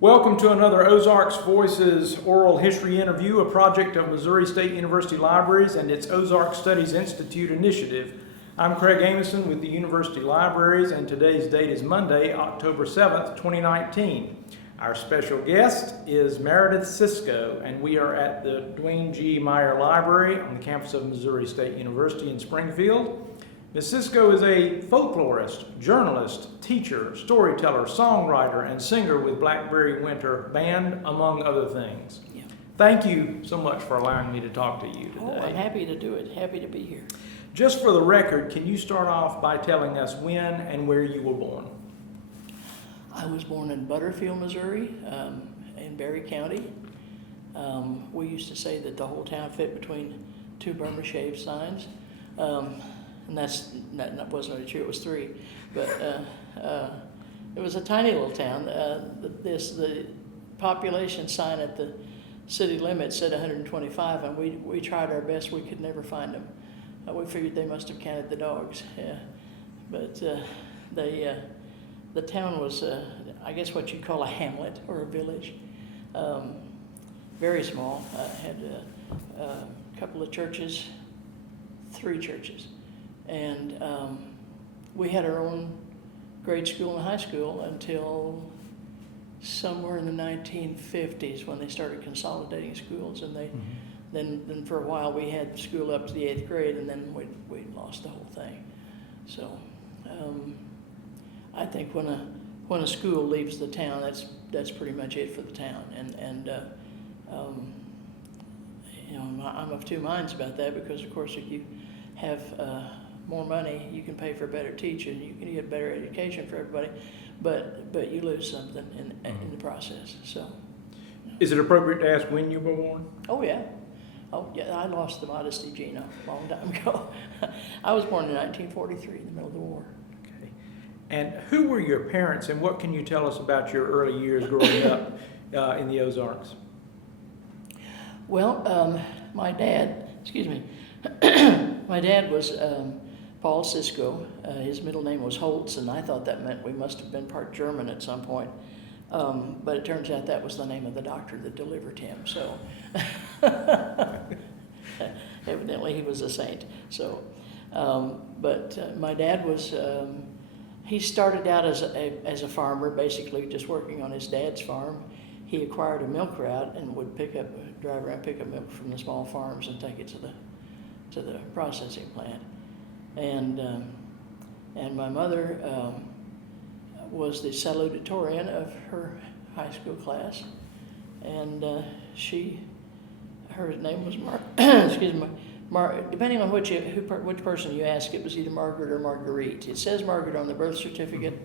Welcome to another Ozarks Voices oral history interview, a project of Missouri State University Libraries and its Ozark Studies Institute initiative. I'm Craig Amason with the University Libraries, and today's date is Monday, October 7th, 2019. Our special guest is Marideth Sisco, and we are at the Duane G. Meyer Library on the campus of Missouri State University in Springfield. Ms. Sisco is a folklorist, journalist, teacher, storyteller, songwriter, and singer with Blackberry Winter Band, among other things. Yeah. Thank you so much for allowing me to talk to you today. Oh, I'm happy to do it. Happy to be here. Just for the record, can you start off by telling us when and where you were born? I was born in Butterfield, Missouri, in Berry County. We used to say that the whole town fit between two Burma shave signs. And that wasn't really true, it was three. But it was a tiny little town. The population sign at the city limit said 125, and we tried our best. We could never find them. We figured they must have counted the dogs. Yeah. But the town was, I guess, what you'd call a hamlet or a village. Very small. Had a couple of churches, 3 churches. And we had our own grade school and high school until somewhere in the 1950s when they started consolidating schools. And then for a while we had school up to the 8th grade, and then we lost the whole thing. So I think when a school leaves the town, that's pretty much it for the town. And you know, I'm of two minds about that, because of course if you have more money, you can pay for a better teacher, you can get better education for everybody, but you lose something in the process. So, Is it appropriate to ask when you were born? Oh yeah, I lost the modesty gene a long time ago. I was born in 1943, in the middle of the war. Okay. And who were your parents, and what can you tell us about your early years growing up in the Ozarks? Well, my dad was Paul Sisco. His middle name was Holtz, and I thought that meant we must have been part German at some point. But it turns out that was the name of the doctor that delivered him. So evidently he was a saint. So, but my dad was. He started out as a farmer, basically just working on his dad's farm. He acquired a milk route and would drive around, pick up milk from the small farms and take it to the processing plant. And my mother was the salutatorian of her high school class, and her name was depending on which person you ask, it was either Margaret or Marguerite. It says Margaret on the birth certificate.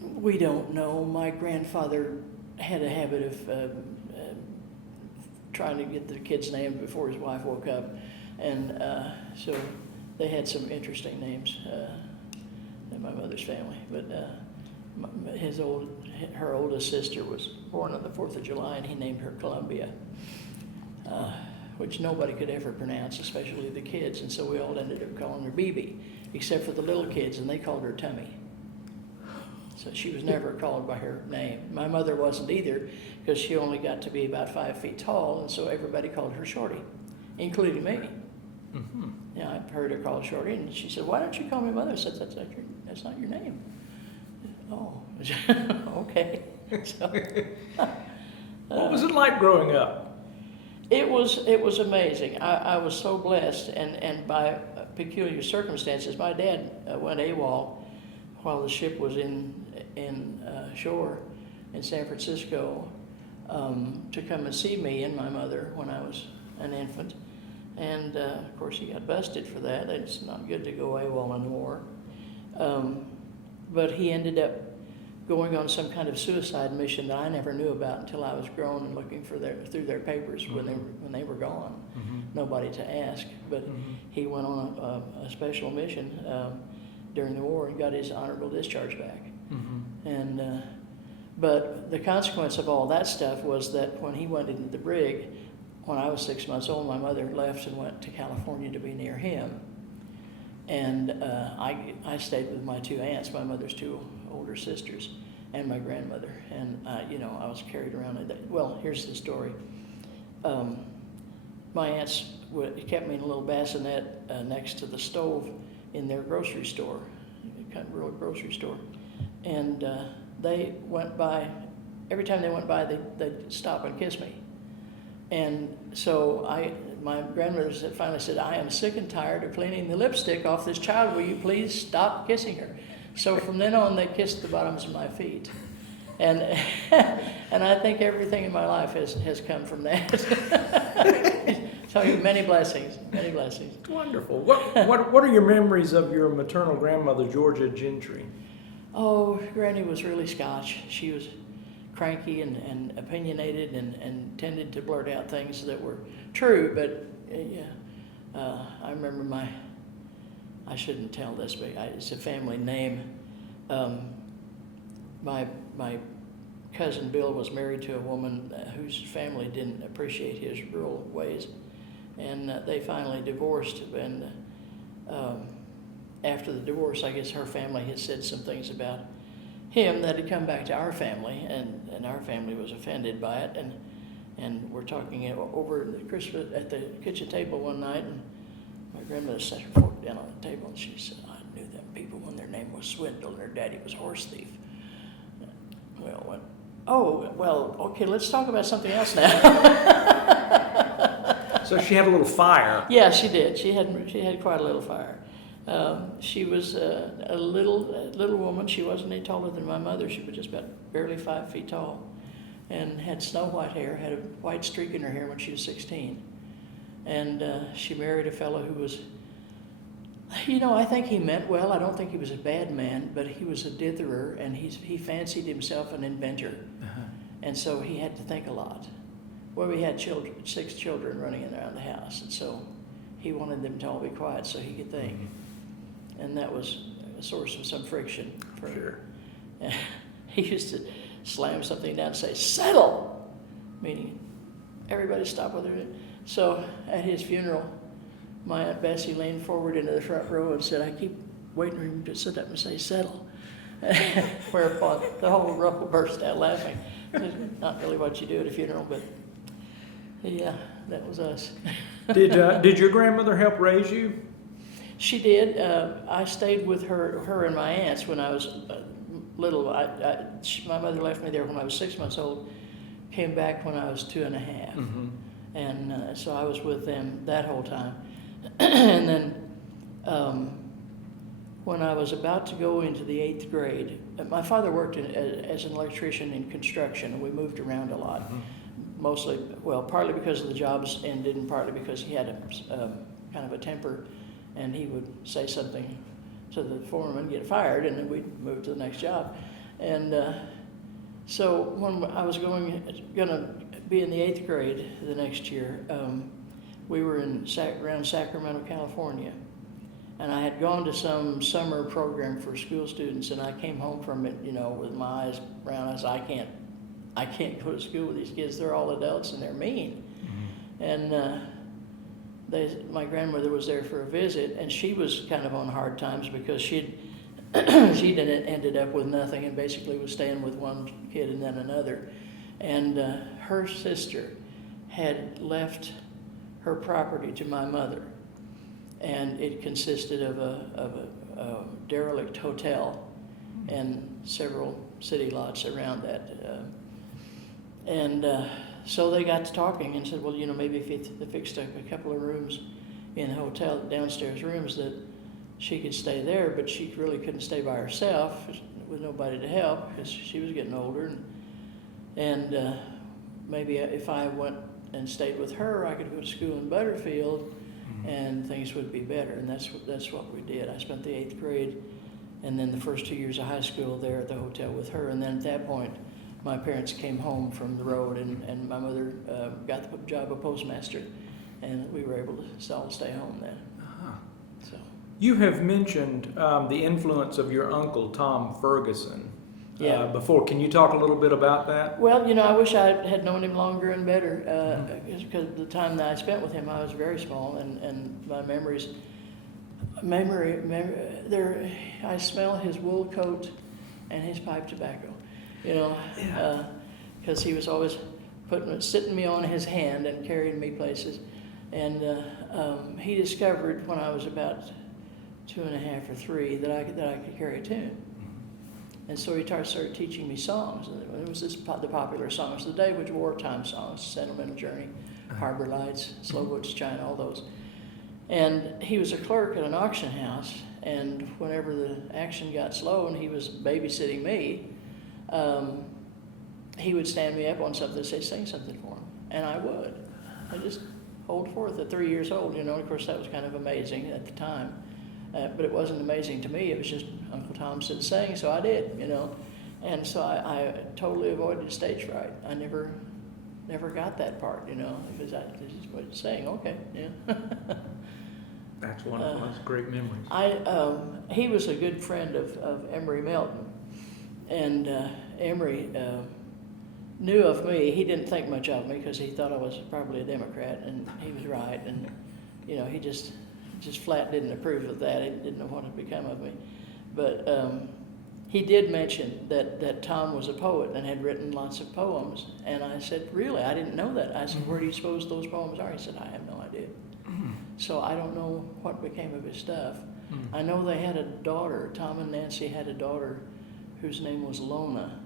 We don't know. My grandfather had a habit of trying to get the kid's name before his wife woke up, and so they had some interesting names in my mother's family. But her oldest sister was born on the 4th of July, and he named her Columbia, which nobody could ever pronounce, especially the kids, and so we all ended up calling her BB, except for the little kids, and they called her Tummy. So she was never called by her name. My mother wasn't either, because she only got to be about 5 feet tall, and so everybody called her Shorty, including me. Mm-hmm. Yeah, I've heard her called Shorty, and she said, "Why don't you call me Mother?" I said, "That's not your name." Oh, okay. So, what was it like growing up? It was amazing. I was so blessed, and by peculiar circumstances, my dad went AWOL while the ship was in shore in San Francisco to come and see me and my mother when I was an infant. And of course he got busted for that. It's not good to go AWOL in the war. But he ended up going on some kind of suicide mission that I never knew about until I was grown and looking through their papers when they were gone. Mm-hmm. Nobody to ask. But he went on a special mission during the war and got his honorable discharge back. Mm-hmm. And but the consequence of all that stuff was that when he went into the brig, when I was 6 months old, my mother left and went to California to be near him. And I stayed with my 2 aunts, my mother's 2 older sisters. and my grandmother. And, I was carried around. Well, here's the story. My aunts kept me in a little bassinet next to the stove in their grocery store, kind of rural grocery store. And they went by, every time they went by, they'd stop and kiss me. And so my grandmother finally said, I am sick and tired of cleaning the lipstick off this child. Will you please stop kissing her? So from then on, they kissed the bottoms of my feet. And and I think everything in my life has come from that. So many blessings, many blessings. Wonderful. What are your memories of your maternal grandmother, Georgia Gentry? Oh, Granny was really Scotch. She was cranky and opinionated and tended to blurt out things that were true, but I remember I shouldn't tell this, but it's a family name. My cousin Bill was married to a woman whose family didn't appreciate his rural ways, and they finally divorced. And after the divorce, I guess her family had said some things about him that had come back to our family, and our family was offended by it. And we're talking over at the kitchen table one night, and my grandmother set her fork down on the table, and she said, I knew them people when their name was Swindle and their daddy was Horse Thief. Well, okay, let's talk about something else now. So she had a little fire. Yeah, she did. She had quite a little fire. She was a little woman. She wasn't any taller than my mother. She was just about barely 5 feet tall, and had snow white hair. Had a white streak in her hair when she was 16, and she married a fellow who was, I think he meant well. I don't think he was a bad man, but he was a ditherer, and he fancied himself an inventor, and so he had to think a lot. Well, we had 6 children running around the house, and so he wanted them to all be quiet so he could think. And that was a source of some friction. Sure. He used to slam something down and say, settle, meaning everybody stop what they're doing. So at his funeral, my Aunt Bessie leaned forward into the front row and said, I keep waiting for him to sit up and say, settle. Whereupon the whole row burst out laughing. Not really what you do at a funeral, but yeah, that was us. Did your grandmother help raise you? She did. I stayed with her and my aunts when I was little. My mother left me there when I was 6 months old, came back when I was 2 and a half. Mm-hmm. And so I was with them that whole time. And then when I was about to go into the 8th grade, my father worked as an electrician in construction, and we moved around a lot. Mm-hmm. Mostly, partly because of the jobs ended, and partly because he had a kind of a temper, and he would say something to the foreman, get fired, and then we'd move to the next job. And so when I was going to be in the 8th grade the next year, we were around Sacramento, California, and I had gone to some summer program for school students, and I came home from it, with my eyes round. I said, I can't go to school with these kids. They're all adults and they're mean. Mm-hmm. And my grandmother was there for a visit, and she was kind of on hard times because she'd ended up with nothing and basically was staying with one kid and then another. And her sister had left her property to my mother, and it consisted of a derelict hotel and several city lots around that. So they got to talking and said, well, maybe if they fixed up a couple of rooms in the hotel, downstairs rooms, that she could stay there, but she really couldn't stay by herself with nobody to help because she was getting older. And maybe if I went and stayed with her, I could go to school in Butterfield, and things would be better. And that's what we did. I spent the 8th grade and then the first 2 years of high school there at the hotel with her. And then at that point, my parents came home from the road, and my mother got the job of postmaster, and we were able to all stay home then. Uh-huh. So You have mentioned the influence of your uncle, Tom Ferguson, before. Can you talk a little bit about that? Well, I wish I had known him longer and better, because the time that I spent with him, I was very small, and my I smell his wool coat and his pipe tobacco. you know, because he was always sitting me on his hand and carrying me places. And he discovered when I was about 2.5 or 3 that I could carry a tune. And so he started teaching me songs. And it was the popular songs of the day, which were wartime songs: Sentimental Journey, Harbor Lights, Slow Boat to China, all those. And he was a clerk at an auction house, and whenever the action got slow and he was babysitting me, he would stand me up on something and say, sing something for him. And I would. I just hold forth at 3 years old, you know. Of course, that was kind of amazing at the time. But it wasn't amazing to me. It was just Uncle Tom said sing, so I did, you know. And so I totally avoided stage fright. I never got that part, you know, because I just was saying, okay, yeah. That's wonderful. That's great memories. He was a good friend of Emery Melton, and Emery knew of me. He didn't think much of me because he thought I was probably a Democrat, and he was right. And you know, he just flat didn't approve of that. He didn't know what had become of me. But he did mention that Tom was a poet and had written lots of poems. And I said, really? I didn't know that. I said, where do you suppose those poems are? He said, I have no idea. So I don't know what became of his stuff. I know they had a daughter. Tom and Nancy had a daughter whose name was Lona.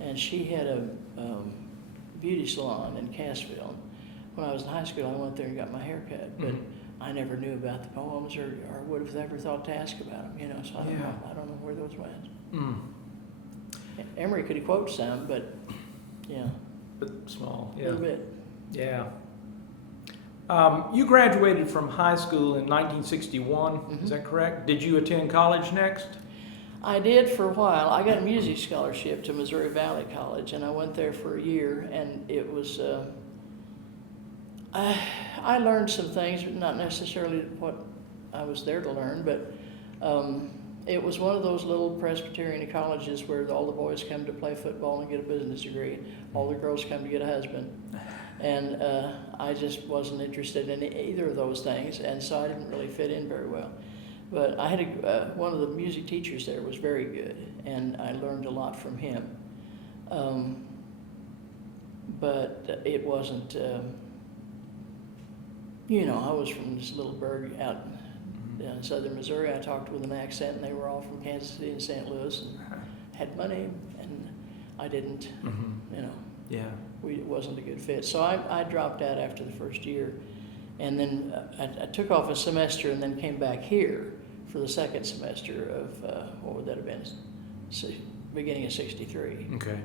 And she had a beauty salon in Cassville. When I was in high school, I went there and got my hair cut. But I never knew about the poems or would have ever thought to ask about them, you know, so I don't know where those went. Emery could quote some, but yeah. But small, A little bit. Yeah. You graduated from high school in 1961, is that correct? Did you attend college next? I did for a while. I got a music scholarship to Missouri Valley College, and I went there for a year, and it was, I learned some things, but not necessarily what I was there to learn, but it was one of those little Presbyterian colleges where all the boys come to play football and get a business degree. All the girls come to get a husband. And I just wasn't interested in either of those things, and so I didn't really fit in very well. But I had one of the music teachers there was very good, and I learned a lot from him. But it wasn't, you know, I was from this little burg out in southern Missouri. I talked with an accent, and they were all from Kansas City and St. Louis, and had money, and I didn't, you know. Yeah. It wasn't a good fit. So I dropped out after the first year, and then I took off a semester and then came back here for the second semester of, what would that have been, beginning of 63. Okay.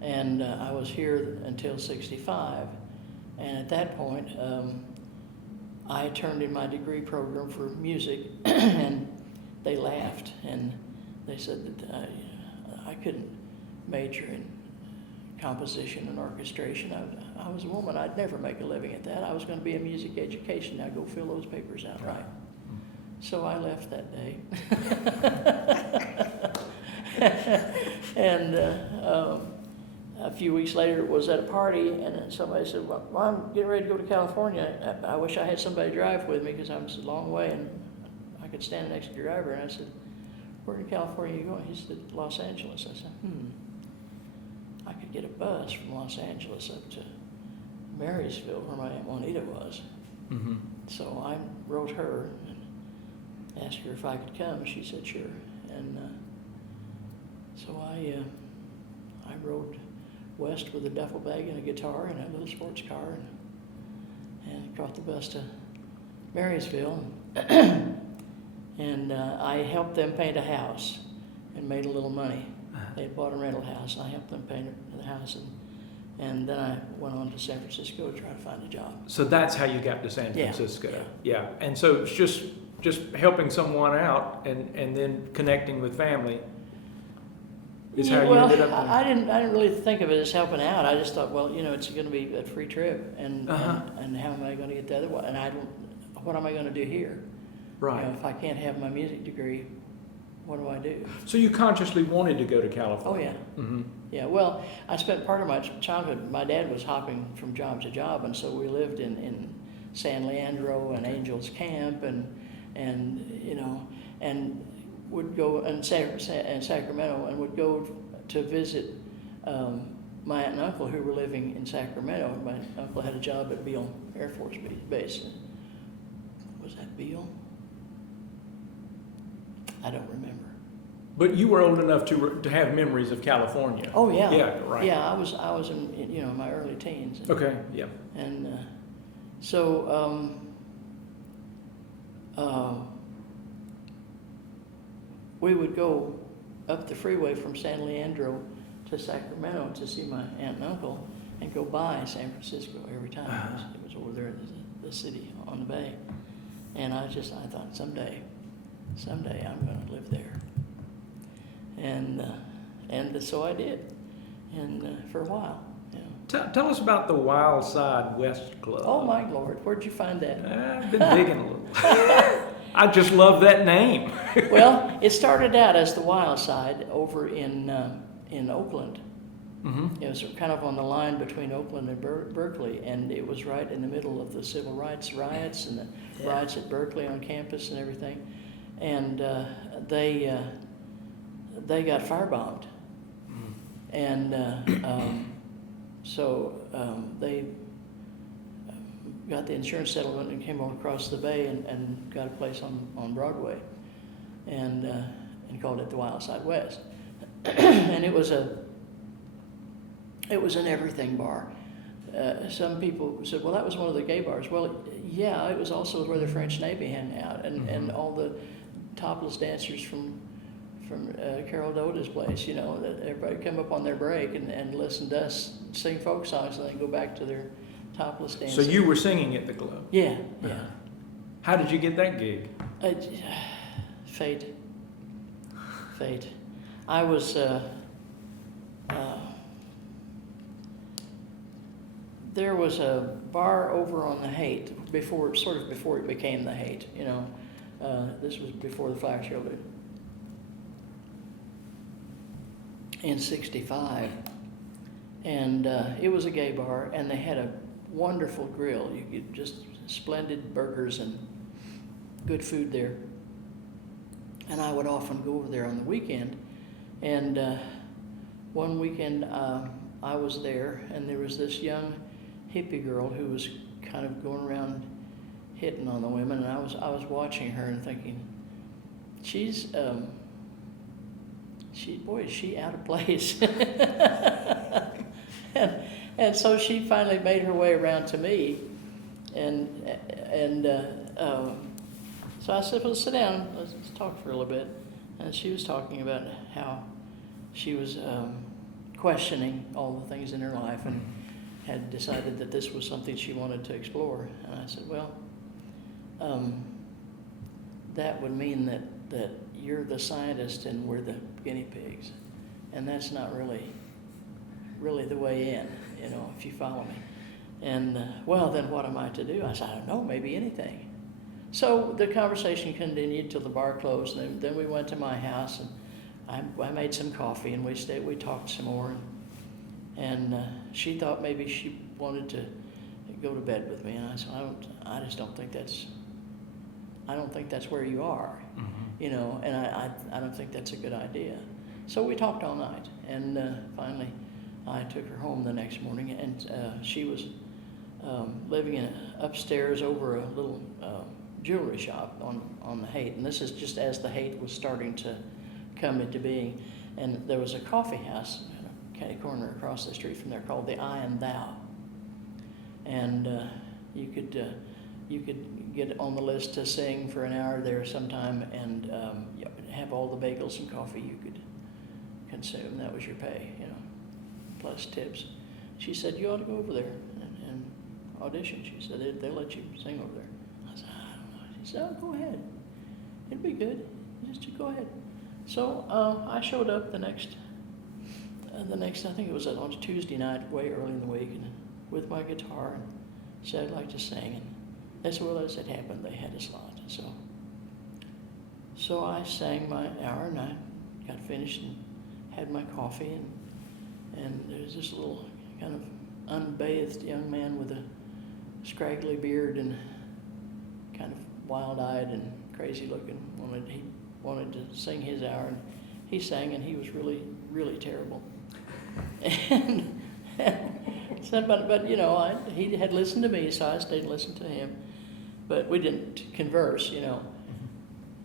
And I was here until 65, and at that point, I turned in my degree program for music, and they laughed, and they said that I couldn't major in composition and orchestration. I was a woman. I'd never make a living at that. I was going to be in music education. Now go fill those papers out, right? So I left that day. And a few weeks later, was at a party, and then somebody said, well, I'm getting ready to go to California. I wish I had somebody to drive with me because I was a long way, and I could stand next to the driver. And I said, where in California are you going? He said, Los Angeles. I said, I could get a bus from Los Angeles up to Marysville, where my Aunt Juanita was. So I wrote her and asked her if I could come. She said sure. And so I rode west with a duffel bag and a guitar and a little sports car, and caught the bus to Marysville. And I helped them paint a house and made a little money. They had bought a rental house, and I helped them paint the house, and then I went on to San Francisco to try to find a job. So that's how you got to San Yeah. Francisco. Yeah. And so it's just helping someone out and then connecting with family is how you ended up. I didn't really think of it as helping out. I just thought, well, you know, it's going to be a free trip, and how am I going to get the other one? And what am I going to do here? Right. You know, if I can't have my music degree, what do I do? So you consciously wanted to go to California? Oh, yeah. Yeah, well, I spent part of my childhood, my dad was hopping from job to job, and so we lived in San Leandro and Angels Camp, and you know, and would go in Sacramento, and would go to visit my aunt and uncle who were living in Sacramento. My uncle had a job at Beale Air Force Base. Was that Beale? I don't remember. But you were old enough to have memories of California. Oh yeah. Yeah, right. Yeah, I was in my early teens. Okay, yeah. And we would go up the freeway from San Leandro to Sacramento to see my aunt and uncle, and go by San Francisco every time. It was over there in the city on the bay. And I thought someday I'm going to live there. And so I did, and for a while. Tell us about the Wild Side West Club. Oh my Lord, where'd you find that? I've been digging a little. I just love that name. Well, it started out as the Wild Side over in Oakland. Mm-hmm. It was kind of on the line between Oakland and Berkeley, and it was right in the middle of the civil rights riots and the riots at Berkeley on campus and everything. And they got firebombed, and so they got the insurance settlement and came across the bay and got a place on Broadway, and called it the Wild Side West. And it was an everything bar. Some people said, well, that was one of the gay bars. Well, yeah, it was also where the French Navy hung out, and all the topless dancers from Carol Doda's place, that everybody come up on their break and listen to us sing folk songs, and then go back to their topless dancing. So you were singing at the club? Yeah. How did you get that gig? Fate. I was, there was a bar over on the Haight before it became the Haight, this was before the Flower Show, but in '65, and it was a gay bar, and they had a wonderful grill. You could just splendid burgers and good food there. And I would often go over there on the weekend. And one weekend I was there, and there was this young hippie girl who was kind of going around hitting on the women, and I was watching her and thinking, is she out of place? And so she finally made her way around to me, and so I said, well, sit down, let's talk for a little bit. And she was talking about how she was questioning all the things in her life and had decided that this was something she wanted to explore. And I said, well, that would mean that you're the scientist and we're the guinea pigs. And that's not really the way in, if you follow me. And, well, then what am I to do? I said, I don't know, maybe anything. So the conversation continued till the bar closed, and then we went to my house, and I made some coffee, and we talked some more, and she thought maybe she wanted to go to bed with me, and I said, I just don't think that's where you are, and I don't think that's a good idea. So we talked all night, and finally I took her home the next morning, and she was living upstairs over a little jewelry shop on the Haight, and this is just as the Haight was starting to come into being, and there was a coffee house in a corner across the street from there called the I and Thou, and you could get on the list to sing for an hour there sometime, and have all the bagels and coffee you could consume. That was your pay, plus tips. She said, you ought to go over there and audition. She said, they'll let you sing over there. I said, I don't know. She said, oh, go ahead. It'll be good. Just go ahead. So I showed up the next, I think it was on a Tuesday night, way early in the week, and with my guitar, and said I'd like to sing. And as well as it happened, they had a slot. So I sang my hour, and I got finished and had my coffee, and there was this little kind of unbathed young man with a scraggly beard and kind of wild-eyed and crazy looking. He wanted to sing his hour, and he sang, and he was really really terrible. And so, but you know, he had listened to me, so I stayed and listened to him. But we didn't converse, you know.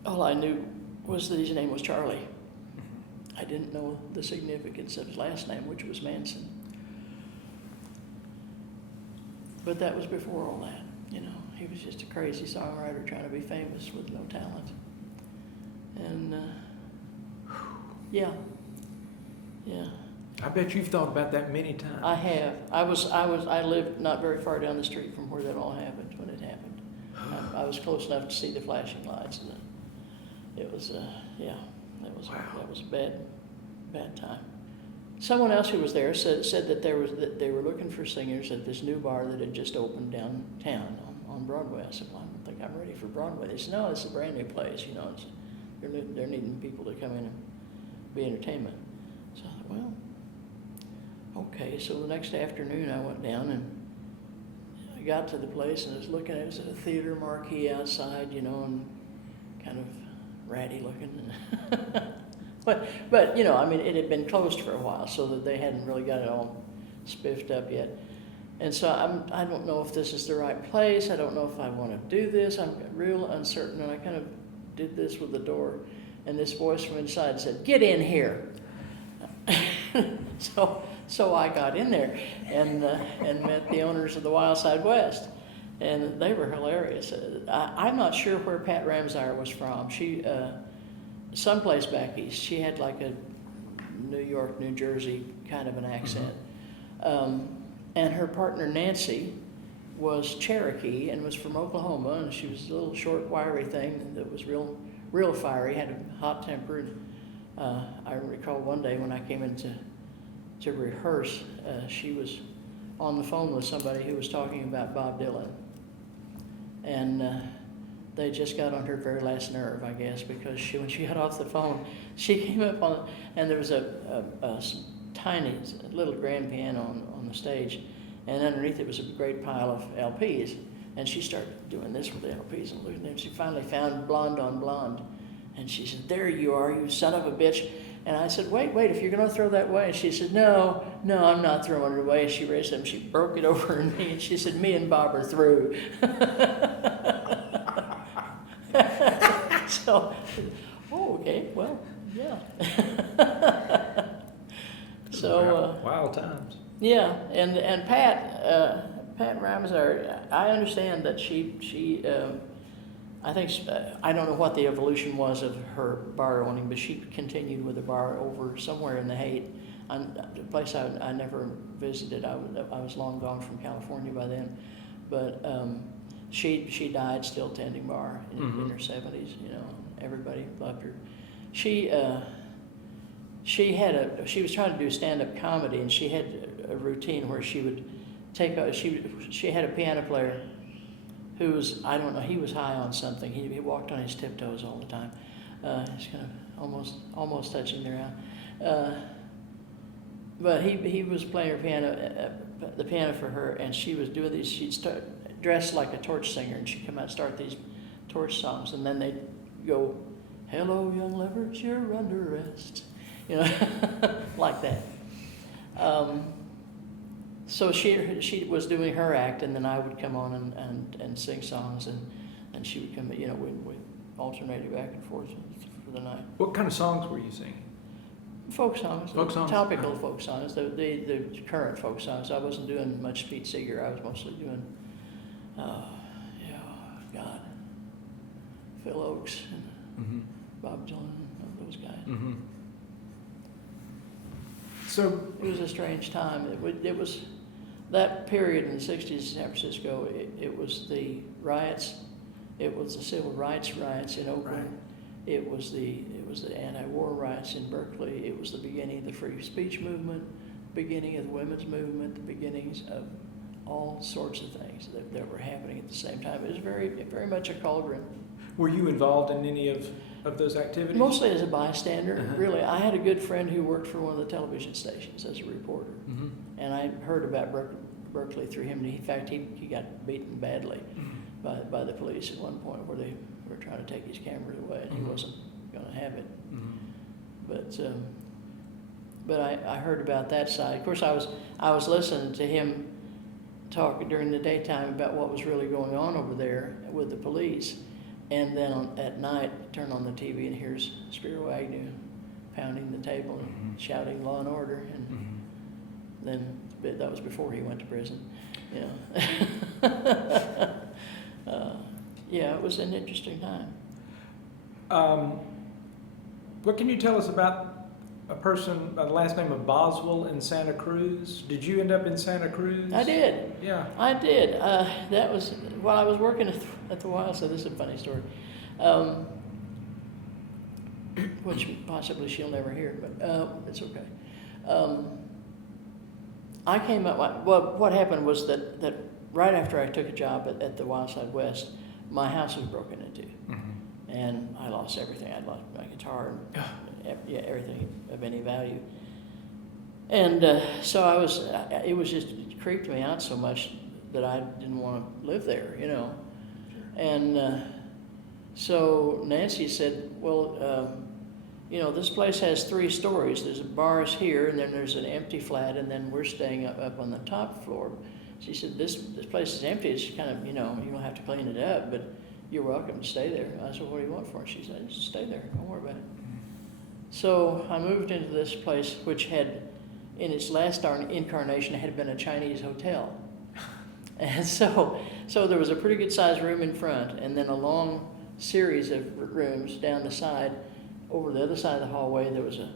All I knew was that his name was Charlie. I didn't know the significance of his last name, which was Manson. But that was before all that, you know. He was just a crazy songwriter trying to be famous with no talent. And yeah. I bet you've thought about that many times. I have. I lived not very far down the street from where that all happened when it happened. I was close enough to see the flashing lights, and it was that was a bad time. Someone else who was there said that they were looking for singers at this new bar that had just opened downtown on Broadway. I said, well, I don't think I'm ready for Broadway. They said, no, it's a brand new place, you know. They're needing people to come in and be entertainment. So I thought, well, okay. So the next afternoon I went down and I got to the place and I was looking at it. It was a theater marquee outside, you know, and kind of ratty looking. But you know, I mean, it had been closed for a while, so that they hadn't really got it all spiffed up yet. And so I don't know if this is the right place. I don't know if I want to do this. I'm real uncertain, and I kind of did this with the door, and this voice from inside said, "Get in here." So I got in there and met the owners of the Wild Side West, and they were hilarious. I'm not sure where Pat Ramseyer was from. She someplace back east. She had like a New York, New Jersey kind of an accent. And her partner Nancy was Cherokee and was from Oklahoma, and she was a little short, wiry thing that was real fiery, had a hot temper. And I recall one day when I came in to rehearse, she was on the phone with somebody who was talking about Bob Dylan. And they just got on her very last nerve, I guess, because when she got off the phone, she came up on, and there was a tiny little grand piano on the stage, and underneath it was a great pile of LPs, and she started doing this with the LPs and looking, and she finally found Blonde on Blonde, and she said, "There you are, you son of a bitch." And I said, wait, if you're going to throw that away. And she said, no, I'm not throwing it away. She raised it up, she broke it over her knee, and she said, "Me and Bob are through." So, okay, well, yeah. So wild times. Yeah, and Pat Ramseyer, I understand that she I think I don't know what the evolution was of her bar owning, but she continued with a bar over somewhere in the Haight, a place I never visited. I was long gone from California by then, but she died still tending bar in her 70s. You know, everybody loved her. She was trying to do stand-up comedy, and she had a routine where she would she had a piano player who was, I don't know, he was high on something. He walked on his tiptoes all the time. He's kind of almost touching the ground. But he was playing her piano, the piano for her, and she was doing these. She'd start dressed like a torch singer, and she'd come out and start these torch songs, and then they'd go, "Hello, young lovers, you're under arrest," you know, like that. So she was doing her act, and then I would come on and sing songs, and she would come, you know, we alternated back and forth for the night. What kind of songs were you singing? Folk songs. Folk songs? Topical folk songs, the current folk songs. I wasn't doing much Pete Seeger. I was mostly doing, Phil Oakes and Bob Dylan, those guys. So it was a strange time. It was that period in the 60s in San Francisco. It was the riots. It was the civil rights riots in Oakland. Right. It was the anti-war riots in Berkeley. It was the beginning of the free speech movement, beginning of the women's movement, the beginnings of all sorts of things that were happening at the same time. It was very, very much a cauldron. Were you involved in any of those activities? Mostly as a bystander, really. I had a good friend who worked for one of the television stations as a reporter. And I heard about Berkeley through him. In fact, he got beaten badly by the police at one point where they were trying to take his cameras away, and he wasn't going to have it. but I heard about that side. Of course, I was listening to him talk during the daytime about what was really going on over there with the police, and then at night, turn on the TV and here's Spiro Agnew pounding the table and shouting law and order, and then that was before he went to prison, you know. Yeah, it was an interesting time. What can you tell us about a person by the last name of Boswell in Santa Cruz? Did you end up in Santa Cruz? I did. Yeah. I did. That was while I was working at the Wild. So this is a funny story, which possibly she'll never hear, but it's okay. I came up. Well, what happened was that right after I took a job at the Wild Side West, my house was broken into, and I lost everything. I lost my guitar, and everything of any value. And so I was. It was just it creeped me out so much that I didn't want to live there, you know. Sure. And so Nancy said, "Well, you know, this place has 3 stories. There's a bars here, and then there's an empty flat, and then we're staying up on the top floor." She said, this place is empty. It's kind of, you know, you don't have to clean it up, but you're welcome to stay there. I said, "What do you want for it?" She said, "Just stay there. Don't worry about it." So I moved into this place, which had, in its last incarnation, had been a Chinese hotel. And so there was a pretty good sized room in front, and then a long series of rooms down the side. Over the other side of the hallway, there was a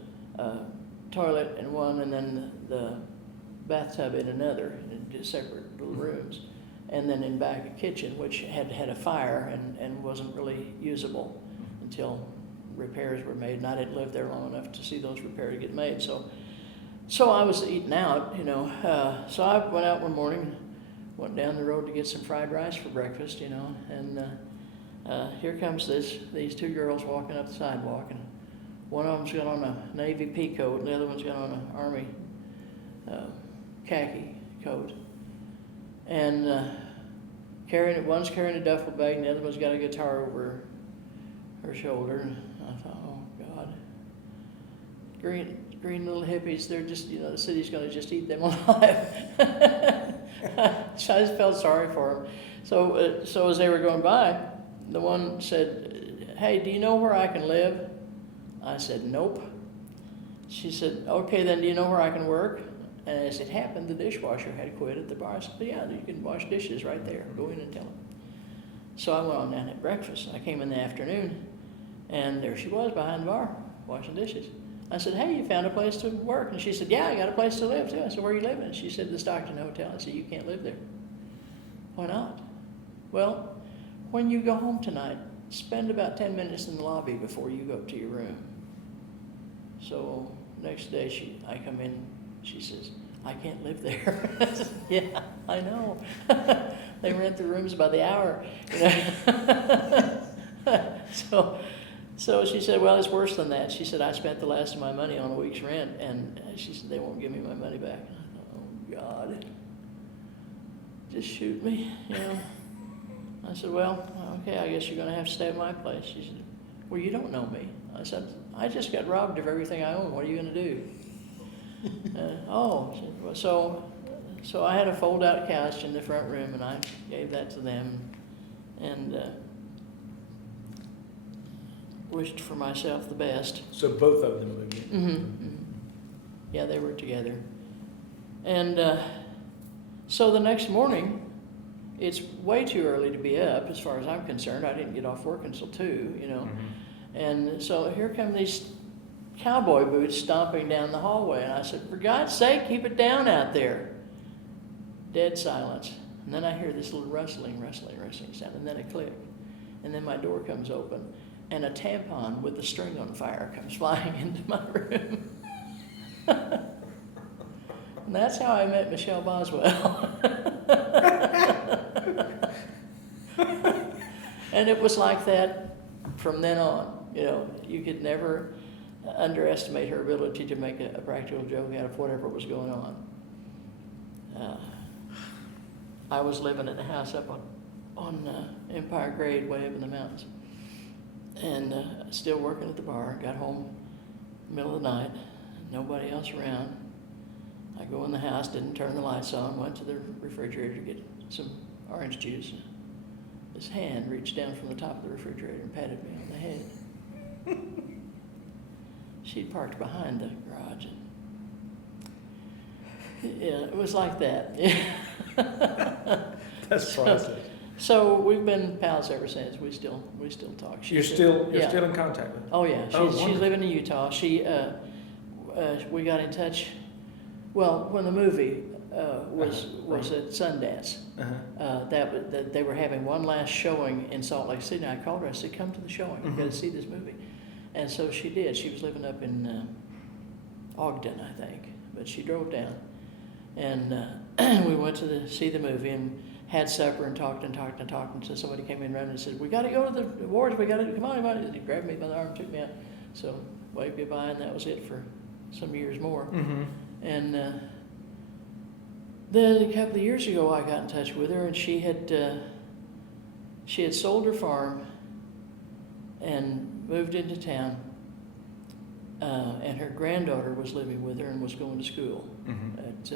toilet in one, and then the bathtub in another, in separate little rooms. And then in back a kitchen, which had a fire and wasn't really usable until repairs were made. And I didn't live there long enough to see those repairs get made. So I was eating out, you know. So I went out one morning, went down the road to get some fried rice for breakfast, you know, and here comes these 2 girls walking up the sidewalk, and one of them's got on a Navy pea coat, and the other one's got on an Army khaki coat. And one's carrying a duffel bag, and the other one's got a guitar over her shoulder. And I thought, oh God, green little hippies, they're just, you know, the city's going to just eat them alive. So I just felt sorry for them. So as they were going by, the one said, "Hey, do you know where I can live?" I said, "Nope." She said, "Okay, then do you know where I can work?" And as it happened, the dishwasher had quit at the bar. I said, "Yeah, you can wash dishes right there. Go in and tell them." So I went on down at breakfast. I came in the afternoon, and there she was behind the bar, washing dishes. I said, "Hey, you found a place to work?" And she said, "Yeah, I got a place to live, too." I said, "Where are you living?" And she said, "The Stockton Hotel." I said, "You can't live there." "Why not?" "Well, when you go home tonight, spend about 10 minutes in the lobby before you go up to your room." So next day I come in, she says, "I can't live there." I said, "Yeah, I know." They rent the rooms by the hour. You know? So she said, "Well, it's worse than that." She said, "I spent the last of my money on a week's rent," and she said, "They won't give me my money back." And I thought, oh God, just shoot me, you know. I said, "Well, okay, I guess you're going to have to stay at my place." She said, "Well, you don't know me." I said, "I just got robbed of everything I own. What are you going to do?" Oh, so I had a fold-out couch in the front room, and I gave that to them, and wished for myself the best. So both of them moved in? Mm-hmm. Yeah, they were together. And so the next morning, it's way too early to be up, as far as I'm concerned. I didn't get off work until 2, you know. And so here come these cowboy boots stomping down the hallway. And I said, "For God's sake, keep it down out there." Dead silence. And then I hear this little rustling sound, and then a click. And then my door comes open, and a tampon with the string on fire comes flying into my room. And that's how I met Mashelle Boswell. And it was like that from then on. You know, you could never underestimate her ability to make a practical joke out of whatever was going on. I was living in a house up on Empire Grade, way up in the mountains, and still working at the bar. Got home middle of the night, nobody else around. I go in the house, didn't turn the lights on, went to the refrigerator to get some orange juice. His hand reached down from the top of the refrigerator and patted me on the head. She'd parked behind the garage. And yeah, it was like that. That's process. So we've been pals ever since. We still talk. You're still in contact with her? Oh yeah, she's living in Utah. We got in touch. Well, when the movie was at Sundance, they were having one last showing in Salt Lake City. And I called her. I said, "Come to the showing. You've got to see this movie." And so she did. She was living up in Ogden, I think, but she drove down, and we went to see the movie and had supper and talked. And so somebody came in running and said, "We got to go to the awards. We got to come on." He grabbed me by the arm, took me out. So waved goodbye, and that was it for some years more. Mm-hmm. And then a couple of years ago, I got in touch with her, and she had sold her farm and moved into town, and her granddaughter was living with her and was going to school at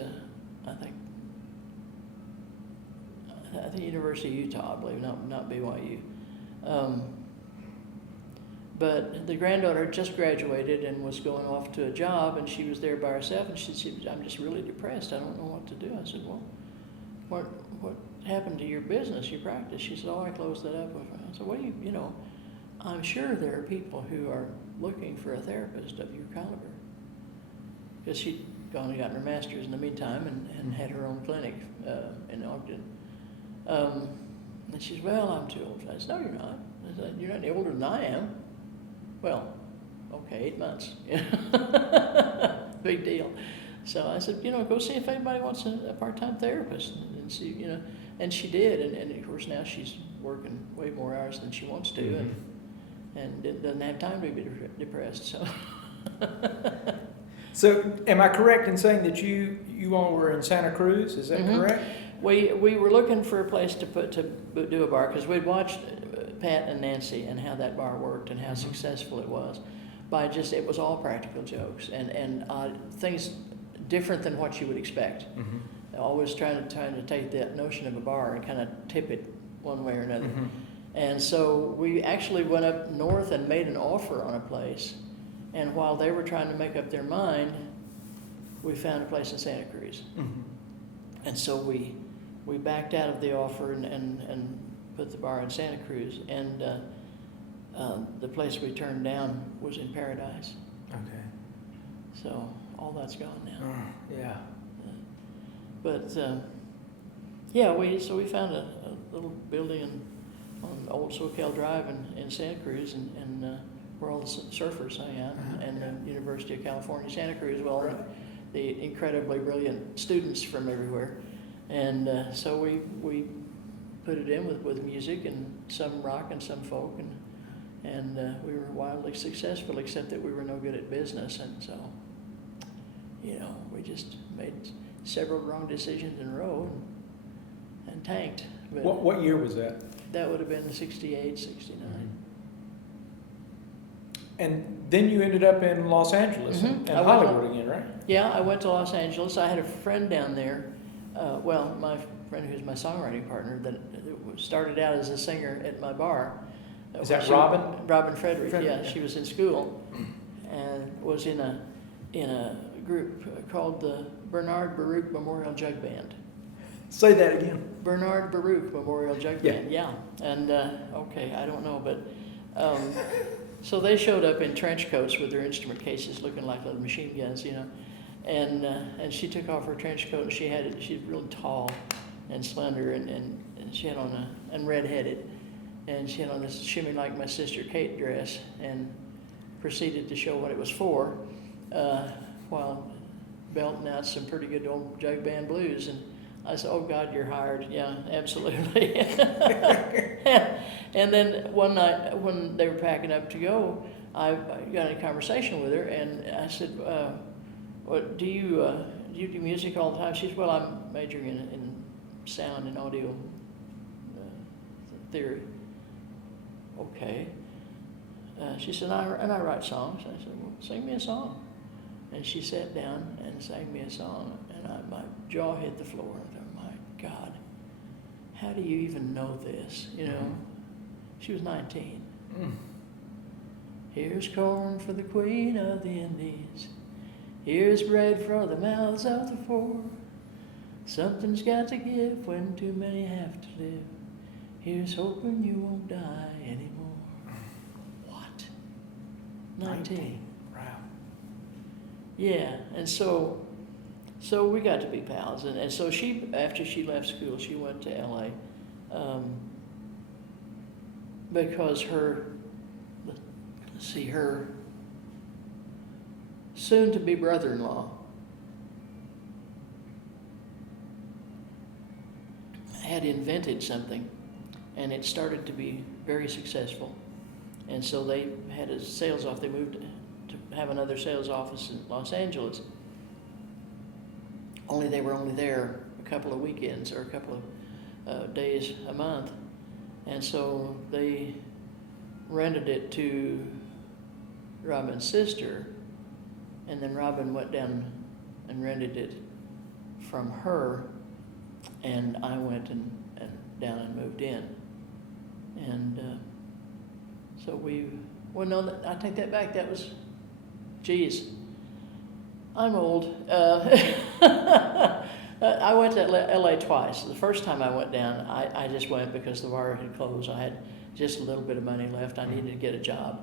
I think University of Utah, I believe, not BYU. But the granddaughter had just graduated and was going off to a job, and she was there by herself, and she said, "I'm just really depressed. I don't know what to do." I said, "Well, what happened to your business, your practice?" She said, "Oh, I closed that up." I said, "Well, you know, I'm sure there are people who are looking for a therapist of your caliber." Because she'd gone and gotten her master's in the meantime and had her own clinic in Ogden. And she said, "Well, I'm too old." I said, "No, you're not." I said, "You're not any older than I am." "Well, okay, 8 months." Big deal. So I said, "Go see if anybody wants a part-time therapist and see, And she did, and of course now she's working way more hours than she wants to, and doesn't have time to be depressed. So. So, am I correct in saying that you all were in Santa Cruz? Is that correct? We were looking for a place to do a bar because we'd watched Pat and Nancy and how that bar worked and how successful it was. It was all practical jokes and things different than what you would expect. Always trying to take that notion of a bar and kind of tip it one way or another. And so we actually went up north and made an offer on a place. And while they were trying to make up their mind, we found a place in Santa Cruz. And so we backed out of the offer and put the bar in Santa Cruz. And the place we turned down was in Paradise. Okay. So all that's gone now. Yeah. But we found a little building on Old SoCal Drive in Santa Cruz, and where all the surfers hang out, and the University of California, Santa Cruz, the incredibly brilliant students from everywhere. And so we put it in with music and some rock and some folk, and we were wildly successful, except that we were no good at business, and so we just made several wrong decisions in a row and tanked. But what year was that? That would have been 68, 69. And then you ended up in Los Angeles and Hollywood again, right? Yeah, I went to Los Angeles. I had a friend down there. My friend who's my songwriting partner that started out as a singer at my bar. Is that Robin? Robin Frederick. Yeah, she was in school and was in a group called the Bernard Baruch Memorial Jug Band. Say that again. Bernard Baruch Memorial Jug Band. Yeah. And I don't know, but so they showed up in trench coats with their instrument cases, looking like little machine guns, And she took off her trench coat, and she's really tall and slender, and she had on and redheaded, and she had on this shimmy like my sister Kate dress, and proceeded to show what it was for, while belting out some pretty good old jug band blues. And I said, "Oh God, you're hired." Yeah, absolutely. And then one night when they were packing up to go, I got in a conversation with her, and I said, "What do you do music all the time?" She said, "Well, I'm majoring in sound and audio theory." Okay. She said, "I write songs." I said, "Well, sing me a song." And she sat down and sang me a song, and my jaw hit the floor. I thought, my God, how do you even know this? You know, she was 19. Here's corn for the queen of the Indies. Here's bread for the mouths of the poor. Something's got to give when too many have to live. Here's hoping you won't die anymore. What? 19. Wow. Yeah, and so we got to be pals. And so she, after she left school, she went to LA because her soon-to-be brother-in-law had invented something, and it started to be very successful. And so they had a sales office. They moved to have another sales office in Los Angeles. Only they were only there a couple of weekends or a couple of days a month. And so they rented it to Robin's sister, and then Robin went down and rented it from her, and I went and down and moved in. And so I take that back. That was, geez, I'm old. I went to LA twice. The first time I went down, I just went because the bar had closed. I had just a little bit of money left. I needed to get a job.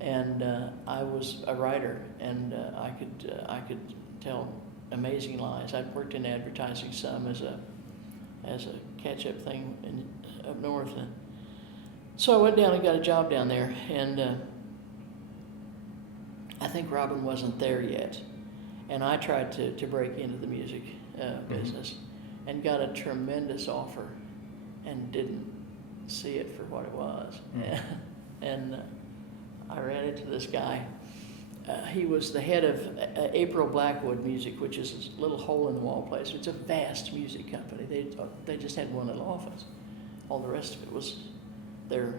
And I was a writer, and I could tell amazing lies. I'd worked in advertising some as a catch-up thing up north. And so I went down and got a job down there, and I think Robin wasn't there yet. And I tried to break into the music business and got a tremendous offer and didn't see it for what it was. And I ran into this guy. He was the head of April Blackwood Music, which is a little hole-in-the-wall place. It's a vast music company. They just had one little office. All the rest of it was their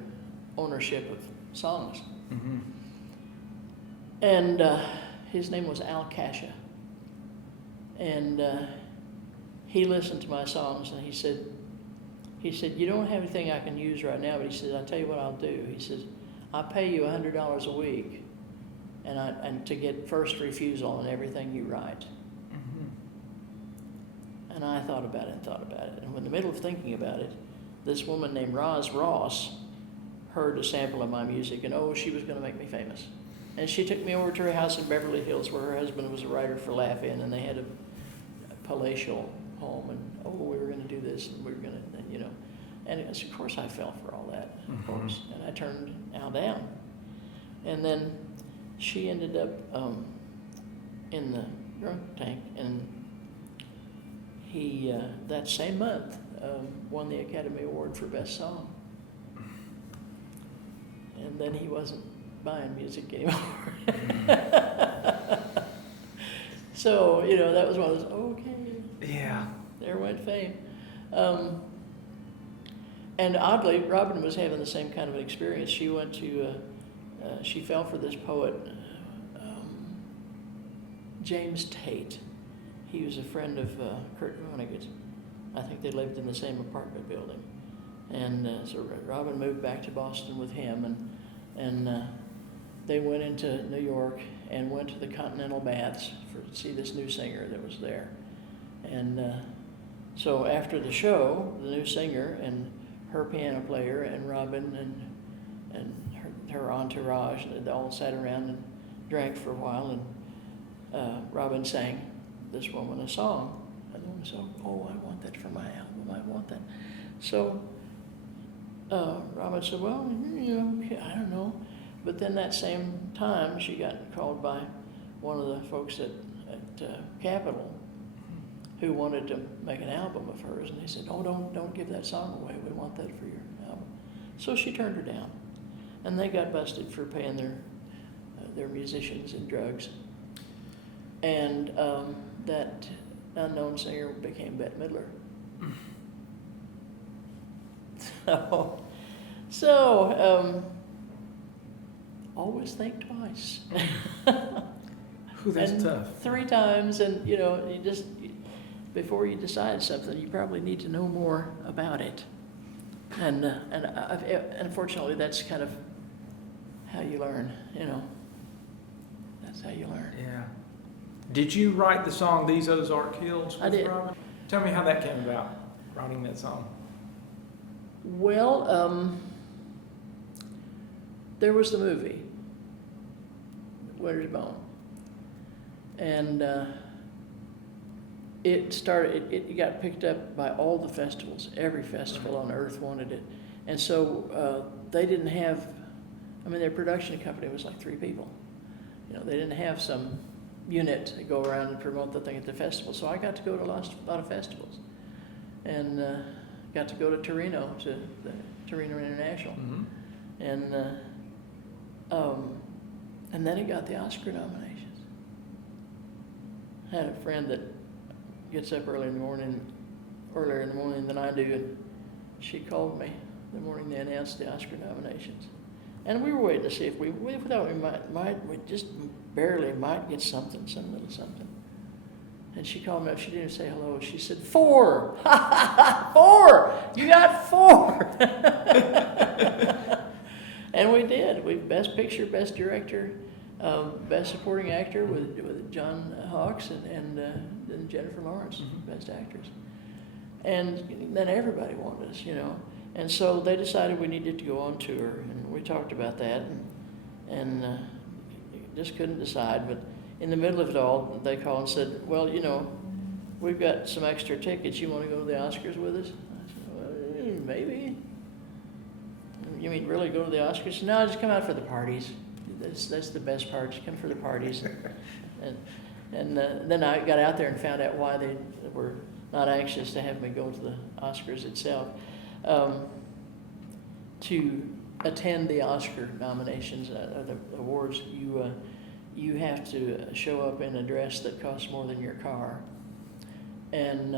ownership of songs. Mm-hmm. And his name was Al Cascia. And he listened to my songs, and he said, you don't have anything I can use right now, but he said, I'll tell you what I'll do. He says, I'll pay you $100 a week and to get first refusal on everything you write. Mm-hmm. And I thought about it. And in the middle of thinking about it, this woman named Roz Ross heard a sample of my music, and she was going to make me famous. And she took me over to her house in Beverly Hills, where her husband was a writer for Laugh In, and they had a palatial home, and we were going to do this, and we were going to, and of course I fell for all that, of course, and I turned Al down. And then she ended up in the drunk tank, and he, that same month, won the Academy Award for Best Song. And then he wasn't buying music anymore. So, that was one of those, okay. Yeah. There went fame. And oddly, Robin was having the same kind of an experience. She went to, she fell for this poet, James Tate. He was a friend of Kurt Vonnegut's. I think they lived in the same apartment building. And so Robin moved back to Boston with him, and they went into New York and went to the Continental Baths to see this new singer that was there. And so after the show, the new singer and her piano player and Robin and her entourage, they all sat around and drank for a while, and Robin sang this woman a song. And the woman said, I want that for my album, I want that. So Robin said, well, I don't know. But then that same time, she got called by one of the folks at Capitol who wanted to make an album of hers, and they said, don't give that song away. We want that for your album. So she turned her down, and they got busted for paying their musicians in drugs. And that unknown singer became Bette Midler. So always think twice. Ooh, that's and tough. 3 times, and you know, before you decide something, you probably need to know more about it. And unfortunately, that's kind of how you learn, you know. That's how you learn. Yeah. Did you write the song "These Ozark Hills" with I did. Robin? Tell me how that came about, writing that song. Well, there was the movie, Winter's Bone. And it got picked up by all the festivals. Every festival on earth wanted it. And so they didn't have, their production company was like 3 people. You know, they didn't have some unit to go around and promote the thing at the festival. So I got to go to a lot of festivals. And got to go to Torino, to the Torino International. Mm-hmm. And then it got the Oscar nominations. I had a friend that gets up earlier in the morning than I do, and she called me the morning they announced the Oscar nominations. And we were waiting to see if we thought we just barely might get some little something. And she called me up, she didn't even say hello, she said, 4! 4! You got 4! And we did. We Best Picture, Best Director, Best Supporting Actor with John Hawkes and Jennifer Lawrence, Best Actress. And then everybody wanted us, you know. And so they decided we needed to go on tour, and we talked about that, and just couldn't decide. But in the middle of it all, they called and said, well, you know, we've got some extra tickets. You want to go to the Oscars with us? I said, well, maybe. You mean really go to the Oscars? No, just come out for the parties. That's the best part. Just come for the parties. And then I got out there and found out why they were not anxious to have me go to the Oscars itself. To attend the Oscar nominations, the awards, you have to show up in a dress that costs more than your car, and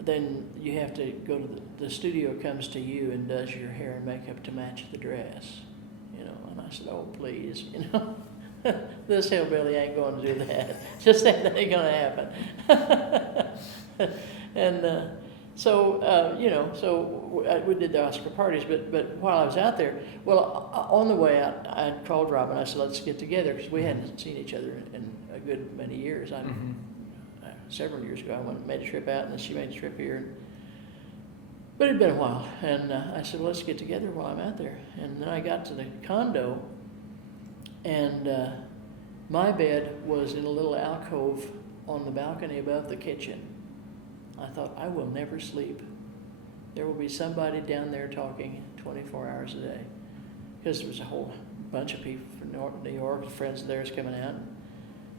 then you have to go to the studio comes to you and does your hair and makeup to match the dress, you know. And I said, oh please, you know. This hillbilly ain't going to do that. Just that ain't going to happen. And so we did the Oscar parties. But while I was out there, on the way out, I called Robin. I said, let's get together, because we hadn't seen each other in a good many years. Several years ago, I went and made a trip out, and then she made a trip here. But it had been a while. And I said, well, let's get together while I'm out there. And then I got to the condo, and my bed was in a little alcove on the balcony above the kitchen. I thought, I will never sleep. There will be somebody down there talking 24 hours a day. Because there was a whole bunch of people from New York, friends of theirs coming out.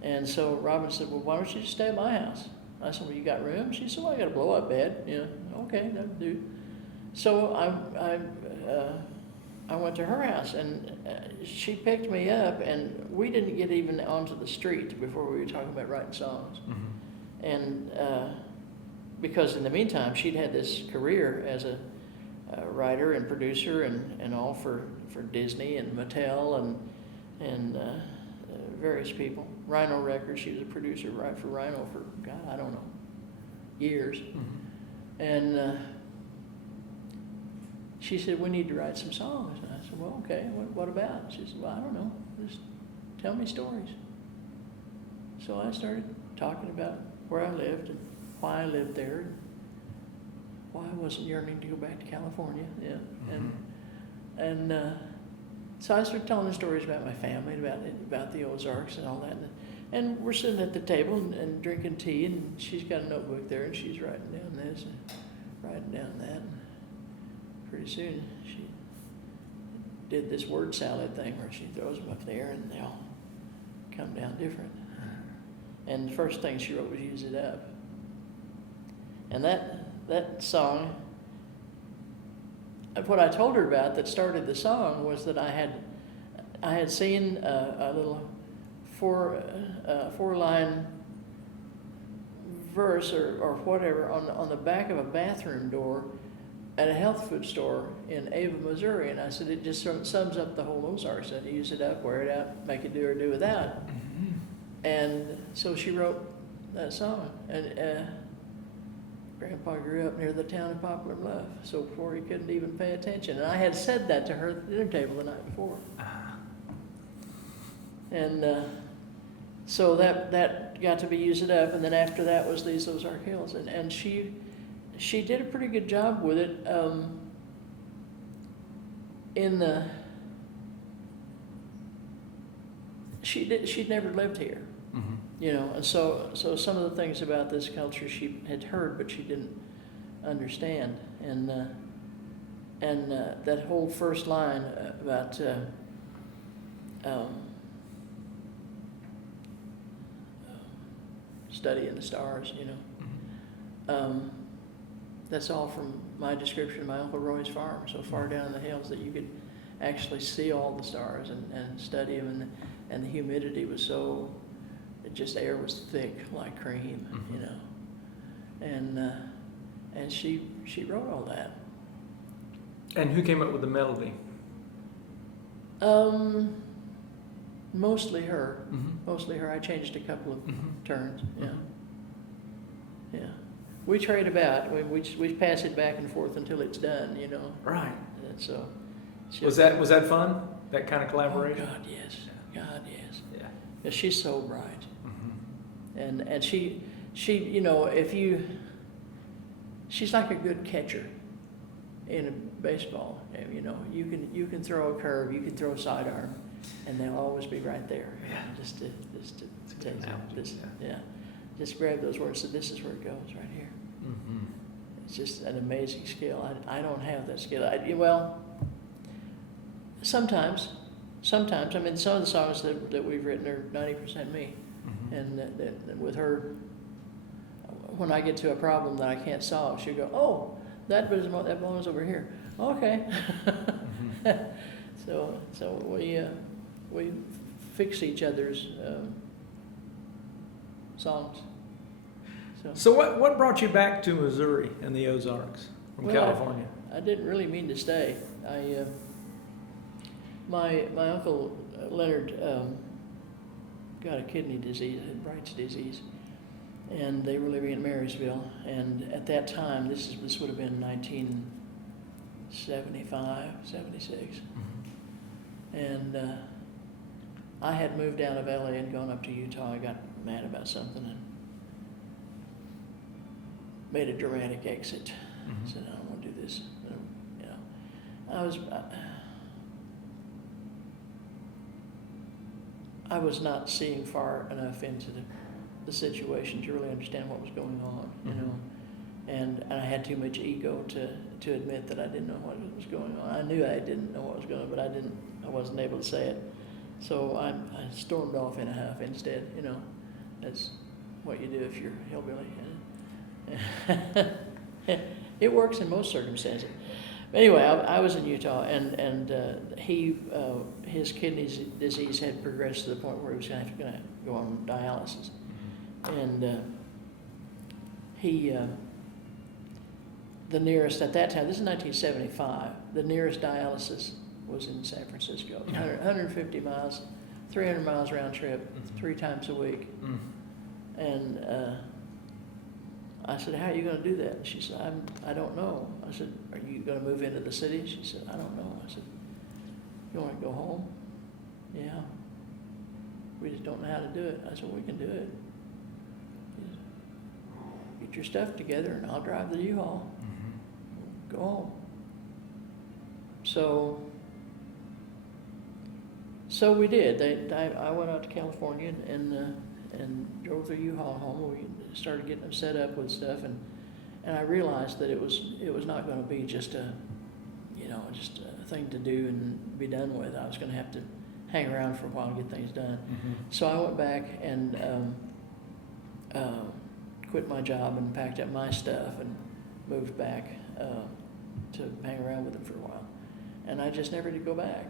And so Robin said, well, why don't you just stay at my house? I said, well, you got room? She said, well, I got a blow-up bed. You know, okay, that'll do. So I went to her house, and she picked me up, and we didn't get even onto the street before we were talking about writing songs. Mm-hmm. And because in the meantime, she'd had this career as a writer and producer and all for Disney and Mattel and various people. Rhino Records, she was a producer right for Rhino for, God, I don't know, years. Mm-hmm. And she said, we need to write some songs. And I said, well, okay, what about? She said, well, I don't know, just tell me stories. So I started talking about where I lived and why I lived there, and why I wasn't yearning to go back to California. Yeah. Mm-hmm. And so I started telling the stories about my family, about the Ozarks and all that. And we're sitting at the table and drinking tea, and she's got a notebook there, and she's writing down this and writing down that. And pretty soon she did this word salad thing where she throws them up there, and they all come down different. And the first thing she wrote was "Use It Up." And that song, what I told her about that started the song was that I had seen a little four-line verse or whatever on the back of a bathroom door at a health food store in Ava, Missouri. And I said, it just sums up the whole Ozarks. And use it up, wear it out, make it do or do without. Mm-hmm. And so she wrote that song. And Grandpa grew up near the town of Poplar Bluff, so poor he couldn't even pay attention. And I had said that to her at the dinner table the night before. And so that got to be used up, and then after that was these Ozark Hills, and she did a pretty good job with it. She'd never lived here, you know, and so some of the things about this culture she had heard, but she didn't understand, and that whole first line about studying the stars, you know. That's all from my description of my Uncle Roy's farm, so far down in the hills that you could actually see all the stars and study them, and the humidity was so, just air was thick like cream, you know. And she wrote all that. And who came up with the melody? Mostly her. Mostly her. I changed a couple of turns. Yeah. Yeah. We trade about. We pass it back and forth until it's done. You know. Right. And so. Was that fun? That kind of collaboration? Oh God, yes. God, yes. Yeah. Yeah, she's so bright. And she you know, she's like a good catcher in a baseball. You know, you can throw a curve, you can throw a sidearm, and they'll always be right there. Yeah. Just to take this, yeah. yeah. Just grab those words. So this is where it goes, right here. It's just an amazing skill. I don't have that skill. Well, sometimes. I mean, some of the songs that we've written are 90% me, and that with her, when I get to a problem that I can't solve, she'll go, "Oh, that belongs over here." Okay. So we fix each other's songs. So what brought you back to Missouri and the Ozarks from California? I didn't really mean to stay. My uncle Leonard got a kidney disease, Bright's disease, and they were living in Marysville. And at that time, this would have been 1975, 76, and I had moved out of LA and gone up to Utah. I got mad about something and made a dramatic exit. Said, I don't want to do this. You know, I was not seeing far enough into the situation to really understand what was going on, you know, and I had too much ego to admit that I didn't know what was going on. I knew I didn't know what was going on, but I wasn't able to say it. So I stormed off in a huff instead, you know. That's what you do if you're a hillbilly. It works in most circumstances. Anyway, I was in Utah, and his kidney disease had progressed to the point where he was going to go on dialysis, and the nearest at that time, this is 1975, the nearest dialysis was in San Francisco, 150 miles, 300 miles round trip, 3 times a week, and I said, "How are you going to do that?" And she said, I don't know. I said, "Are you going to move into the city?" She said, "I don't know." I said, "You want to go home?" "Yeah. We just don't know how to do it." I said, "We can do it. Get your stuff together and I'll drive the U-Haul. Go home." So we did. I went out to California and drove the U-Haul home. We started getting them set up with stuff, and I realized that it was not going to be just a thing to do and be done with. I was going to have to hang around for a while to get things done. So I went back and quit my job and packed up my stuff and moved back to hang around with them for a while. And I just never did go back.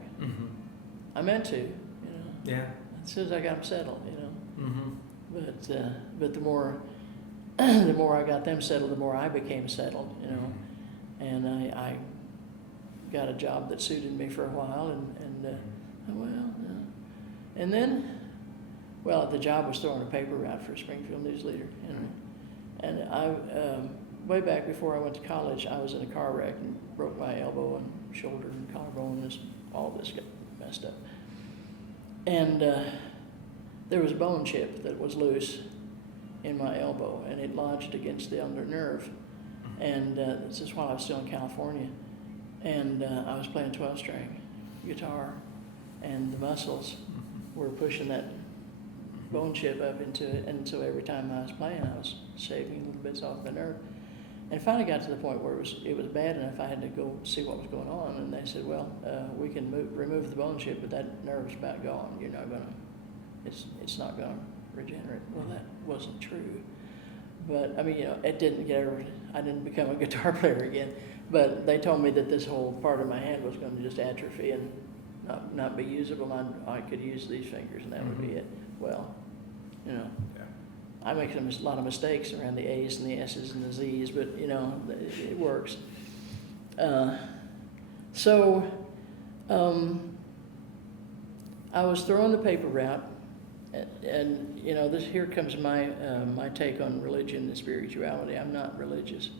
I meant to, you know. Yeah. As soon as I got them settled, you know. But the more I got them settled, the more I became settled, you know. And I got a job that suited me for a while, and then well, the job was throwing a paper route for Springfield News Leader. And I, way back before I went to college, I was in a car wreck and broke my elbow and shoulder and collarbone, and all this got messed up. And there was a bone chip that was loose in my elbow, and it lodged against the under nerve. And this is while I was still in California. And I was playing 12-string guitar, and the muscles were pushing that bone chip up into it, and so every time I was playing, I was shaving little bits off the nerve. And it finally got to the point where it was bad enough I had to go see what was going on, and they said, well, we can remove the bone chip, but that nerve's about gone. You're not gonna, it's not gonna regenerate. Well, that wasn't true. But I mean, it didn't I didn't become a guitar player again, but they told me that this whole part of my hand was going to just atrophy and not be usable. I could use these fingers, and that would be it. Well, I make a lot of mistakes around the A's and the S's and the Z's, but it works. So I was throwing the paper route, and here comes my my take on religion and spirituality. I'm not religious,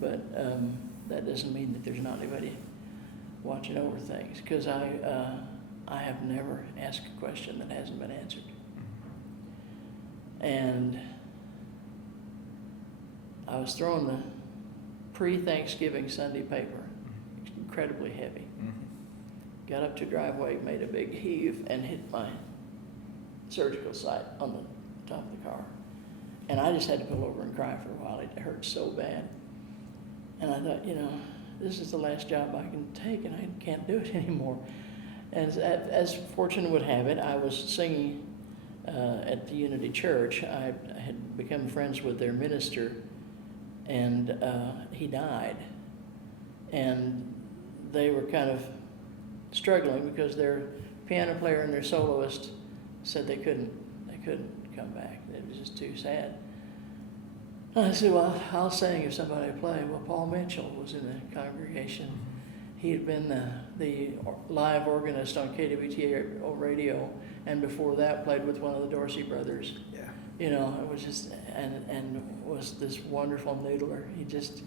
but that doesn't mean that there's not anybody watching over things, because I have never asked a question that hasn't been answered. And I was throwing the pre-Thanksgiving Sunday paper, incredibly heavy. Got up to driveway, made a big heave, and hit my surgical site on the top of the car. And I just had to pull over and cry for a while. It hurt so bad. And I thought, this is the last job I can take, and I can't do it anymore. And as fortune would have it, I was singing at the Unity Church. I had become friends with their minister, and he died. And they were kind of struggling because their piano player and their soloist said they couldn't come back. It was just too sad. I said, well, I'll sing if somebody will play. Well, Paul Mitchell was in the congregation. He had been the live organist on KWT radio, and before that played with one of the Dorsey brothers. Yeah. It was just, and was this wonderful noodler. He just,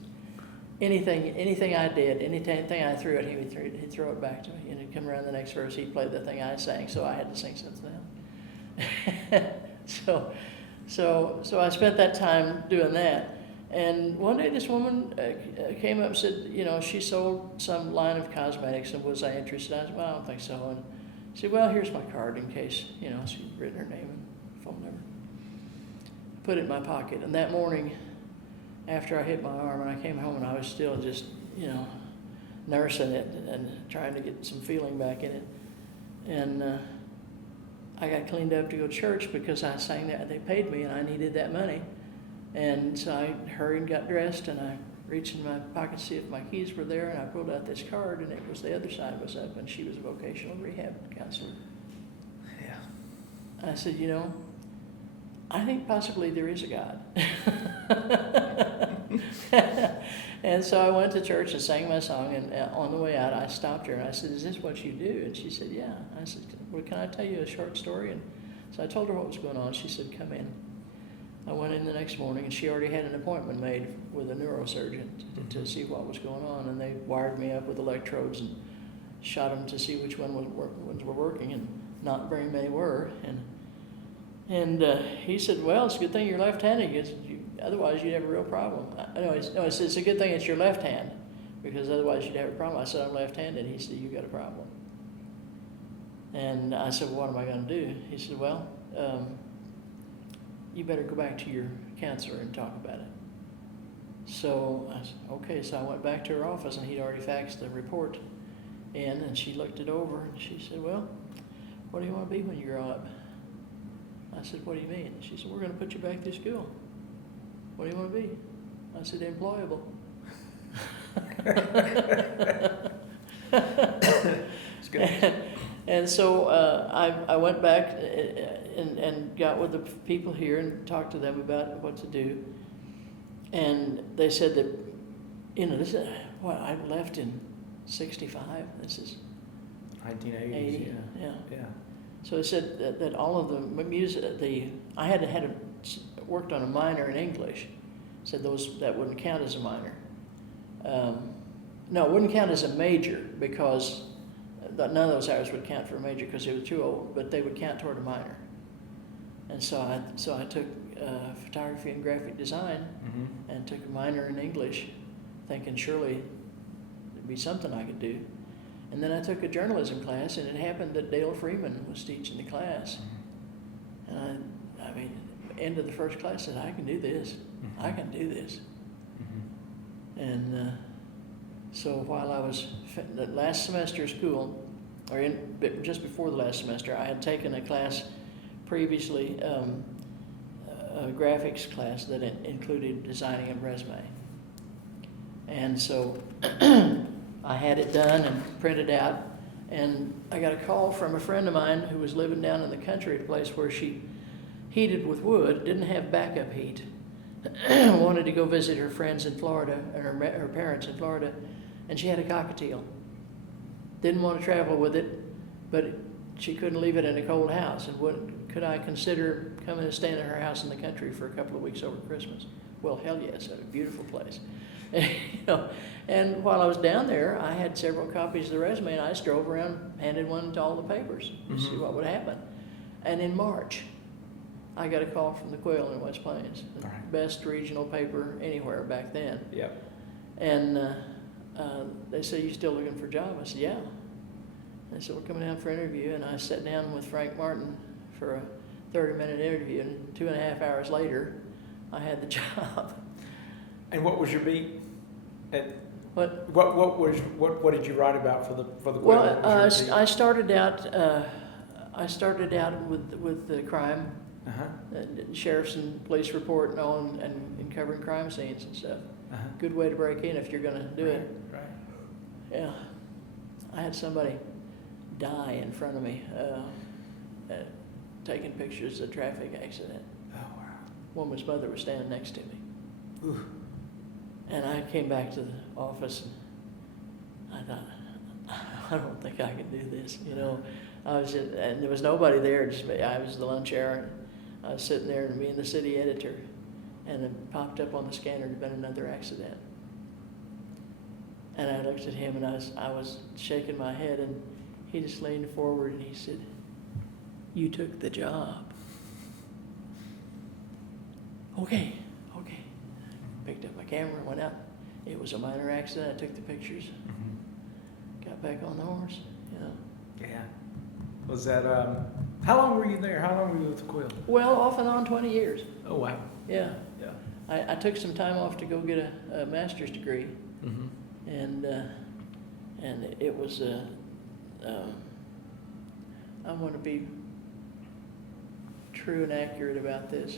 anything I did, anything I threw at him, he'd throw it back to me. And he'd come around the next verse, he'd play the thing I sang, so I had to sing something else. So I spent that time doing that. And one day this woman came up and said, she sold some line of cosmetics, and was I interested? I said, well, I don't think so. And she said, well, here's my card in case, she'd written her name and phone number. Put it in my pocket. And that morning, after I hit my arm, and I came home, and I was still just, nursing it and trying to get some feeling back in it. And I got cleaned up to go to church because I sang that. They paid me, and I needed that money. And so I hurried and got dressed, and I reached in my pocket to see if my keys were there, and I pulled out this card, and it was the other side was up, and she was a vocational rehab counselor. Yeah. I said, I think possibly there is a God. And so I went to church and sang my song, and on the way out, I stopped her, and I said, is this what you do? And she said, yeah. I said, well, can I tell you a short story? And so I told her what was going on. She said, come in. I went in the next morning, and she already had an appointment made with a neurosurgeon to see what was going on, and they wired me up with electrodes and shot them to see which ones were working, and not very many were. And he said, well, it's a good thing you're left-handed, otherwise you'd have a real problem. He said, it's a good thing it's your left hand, because otherwise you'd have a problem. I said, I'm left-handed. He said, you got a problem. And I said, well, what am I going to do? He said, well, you better go back to your counselor and talk about it. So I said, okay. So I went back to her office, and he'd already faxed the report in, and she looked it over, and she said, well, what do you want to be when you grow up? I said, what do you mean? She said, we're going to put you back through school. What do you want to be? I said, employable. It's good. And so I went back and got with the people here and talked to them about what to do. And they said that, this is what I left in 65. This is 1980s. 80, yeah. So it said that all of the music, I had worked on a minor in English. Said that wouldn't count as a minor. No, it wouldn't count as a major because none of those hours would count for a major because they were too old, but they would count toward a minor. And so I took photography and graphic design and took a minor in English, thinking surely there'd be something I could do. And then I took a journalism class, and it happened that Dale Freeman was teaching the class. And I mean, end of the first class, I said, I can do this. I can do this. And so while I was the last semester of school, or just before the last semester, I had taken a class previously, a graphics class that included designing a resume. And so I had it done and printed out, and I got a call from a friend of mine who was living down in the country at a place where she heated with wood, didn't have backup heat, wanted to go visit her friends in Florida, or her parents in Florida, and she had a cockatiel. Didn't want to travel with it, but she couldn't leave it in a cold house. And could I consider coming and staying at her house in the country for a couple of weeks over Christmas? Well, hell yes, it's a beautiful place. And while I was down there, I had several copies of the resume, and I just drove around, handed one to all the papers to see what would happen. And in March, I got a call from the Quill in West Plains, the best regional paper anywhere back then. Yep. And they said, "You still looking for a job?" I said, "Yeah." They said, "We're coming down for an interview." And I sat down with Frank Martin for a 30-minute interview, and 2.5 hours later, I had the job. And what was your beat? What did you write about for the Quill? Well, I started out with the crime, sheriff's and police report and all, and covering crime scenes and stuff. Good way to break in if you're going to do it. Right. Yeah, I had somebody die in front of me, taking pictures of a traffic accident. Oh wow. Woman's mother was standing next to me. Ooh. And I came back to the office, and I thought, I don't think I can do this. And there was nobody there. Just me. I was the lunch hour. I was sitting there, and me and the city editor, and it popped up on the scanner. There'd been another accident. And I looked at him, and I was shaking my head, and he just leaned forward and he said, "You took the job." Okay. Picked up my camera and went out. It was a minor accident. I took the pictures. Got back on the horse. Yeah. Was that? How long were you there? How long were you with the Quill? Well, off and on 20 years. Oh wow. Yeah. Yeah. I took some time off to go get a master's degree, and it was I want to be true and accurate about this.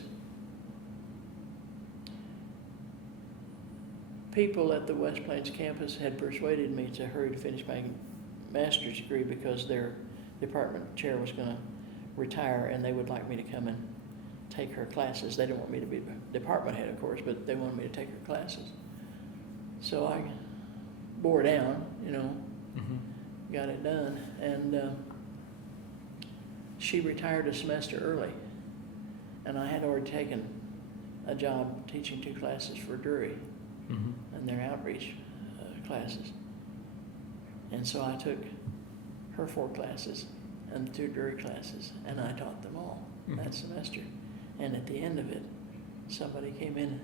People at the West Plains campus had persuaded me to hurry to finish my master's degree because their department chair was going to retire, and they would like me to come and take her classes. They didn't want me to be department head, of course, but they wanted me to take her classes. So I bore down, got it done, and she retired a semester early, and I had already taken a job teaching 2 classes for Drury. And their outreach classes. And so I took her 4 classes and the 2 Drury classes, and I taught them all that semester. And at the end of it, somebody came in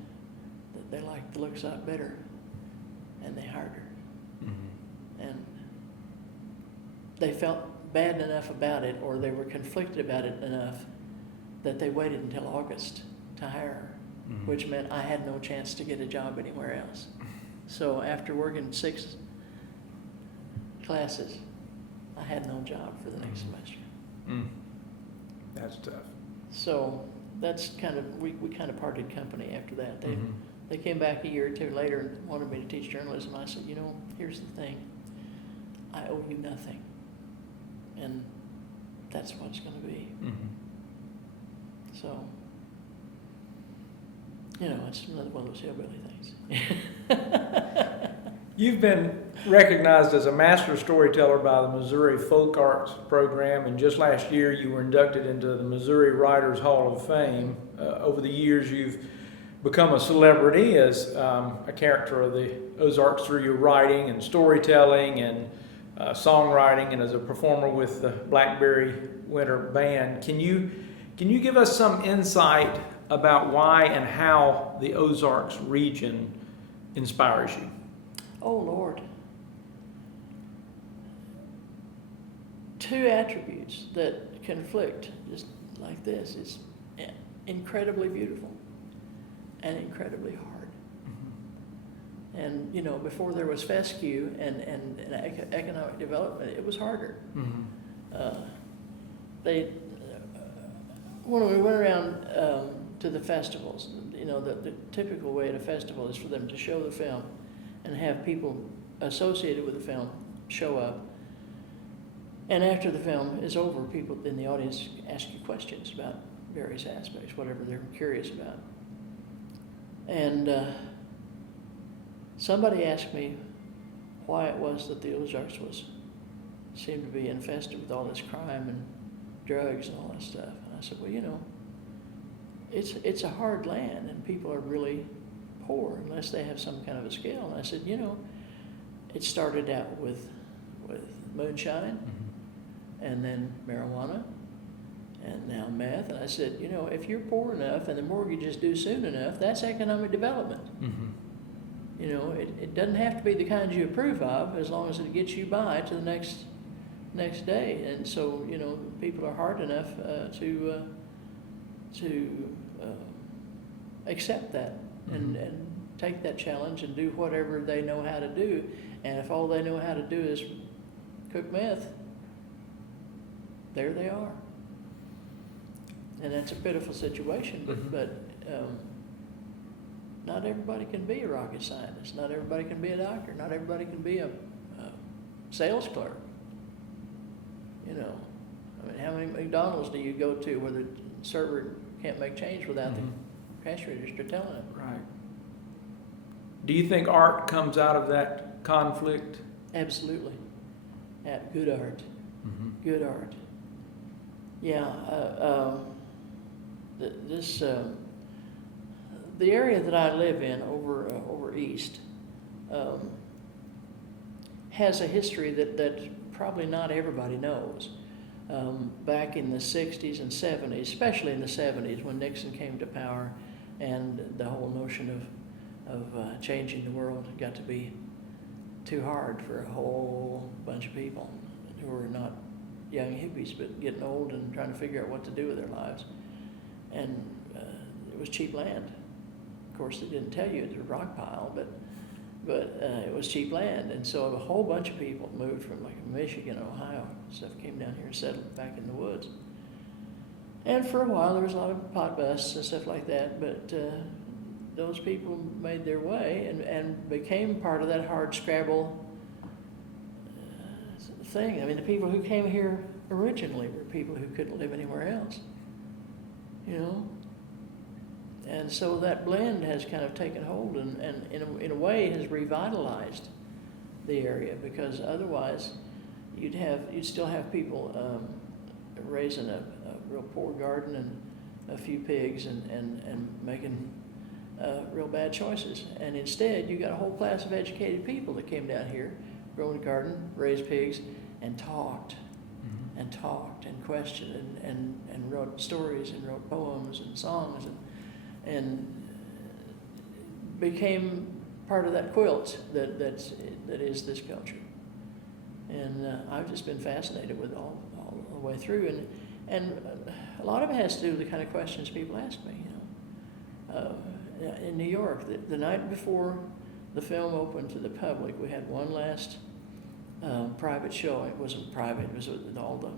that they liked the looks of better, and they hired her. And they felt bad enough about it, or they were conflicted about it enough, that they waited until August to hire her. Which meant I had no chance to get a job anywhere else. So after working 6 classes, I had no job for the next semester. That's tough. So that's kind of, we kind of parted company after that. They came back a year or 2 later and wanted me to teach journalism. I said, here's the thing. I owe you nothing. And that's what it's going to be. So... it's another one of those hillbilly things. You've been recognized as a master storyteller by the Missouri Folk Arts Program, and just last year you were inducted into the Missouri Writers Hall of Fame. Over the years, you've become a celebrity as a character of the Ozarks through your writing and storytelling and songwriting, and as a performer with the Blackberry Winter Band. Can you give us some insight about why and how the Ozarks region inspires you? Oh, Lord. Two attributes that conflict, just like this, is incredibly beautiful and incredibly hard. Mm-hmm. And, you know, before there was fescue and economic development, it was harder. Mm-hmm. When we went around to the festivals, you know, the typical way at a festival is for them to show the film and have people associated with the film show up. And after the film is over, people in the audience ask you questions about various aspects, whatever they're curious about. And somebody asked me why it was that the Ozarks seemed to be infested with all this crime and drugs and all that stuff. And I said, well, you know, it's a hard land, and people are really poor unless they have some kind of a skill. And I said, you know, it started out with moonshine, mm-hmm. and then marijuana, and now meth. And I said, you know, if you're poor enough and the mortgage is due soon enough, that's economic development. Mm-hmm. You know, it doesn't have to be the kind you approve of, as long as it gets you by to the next day. And so, you know, people are hard enough to accept that. Mm-hmm. and take that challenge and do whatever they know how to do. And if all they know how to do is cook meth, there they are. And that's a pitiful situation, but not everybody can be a rocket scientist. Not everybody can be a doctor. Not everybody can be a sales clerk. You know, I mean, how many McDonald's do you go to where the server can't make change without the cash register telling him? Right. Do you think art comes out of that conflict? Absolutely. Good art. Mm-hmm. Good art. Yeah. The area that I live in over east has a history that probably not everybody knows. Back in the 60s and 70s, especially in the 70s when Nixon came to power, and the whole notion of changing the world got to be too hard for a whole bunch of people who were not young hippies but getting old and trying to figure out what to do with their lives. And it was cheap land. Of course, they didn't tell you it was a rock pile, but it was cheap land. And so a whole bunch of people moved from like Michigan, Ohio, stuff came down here and settled back in the woods. And for a while there was a lot of pot busts and stuff like that, but those people made their way and became part of that hard scrabble thing. I mean, the people who came here originally were people who couldn't live anywhere else, you know? And so that blend has kind of taken hold and in a way has revitalized the area, because otherwise you'd still have people raising a real poor garden and a few pigs and making real bad choices. And instead you got a whole class of educated people that came down here, grown a garden, raised pigs, and talked. Mm-hmm. and talked and questioned and wrote stories and wrote poems and songs and became part of that quilt that is this culture. And I've just been fascinated with all the way through, and a lot of it has to do with the kind of questions people ask me. You know, in New York, the night before the film opened to the public, we had one last private show. It wasn't private; it was with all the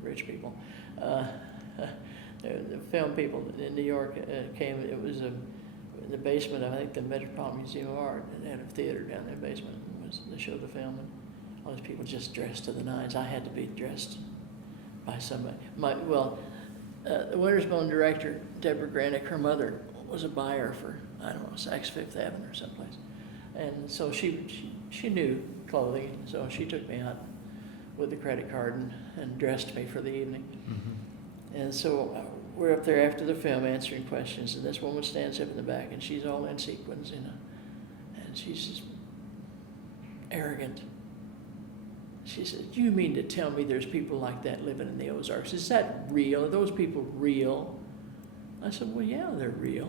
rich people. The film people in New York came. It was in the basement of, I think, the Metropolitan Museum of Art. It had a theater down in the basement. They showed the film, and all these people just dressed to the nines. I had to be dressed by somebody. The Wintersbone director, Deborah Granick, her mother was a buyer for, I don't know, Saks Fifth Avenue or someplace. And so she knew clothing, so she took me out with the credit card and dressed me for the evening. Mm-hmm. And so we're up there after the film answering questions, and this woman stands up in the back, and she's all in sequins, and she's just arrogant. She said, "You mean to tell me there's people like that living in the Ozarks? Is that real? Are those people real?" I said, "Well, yeah, they're real."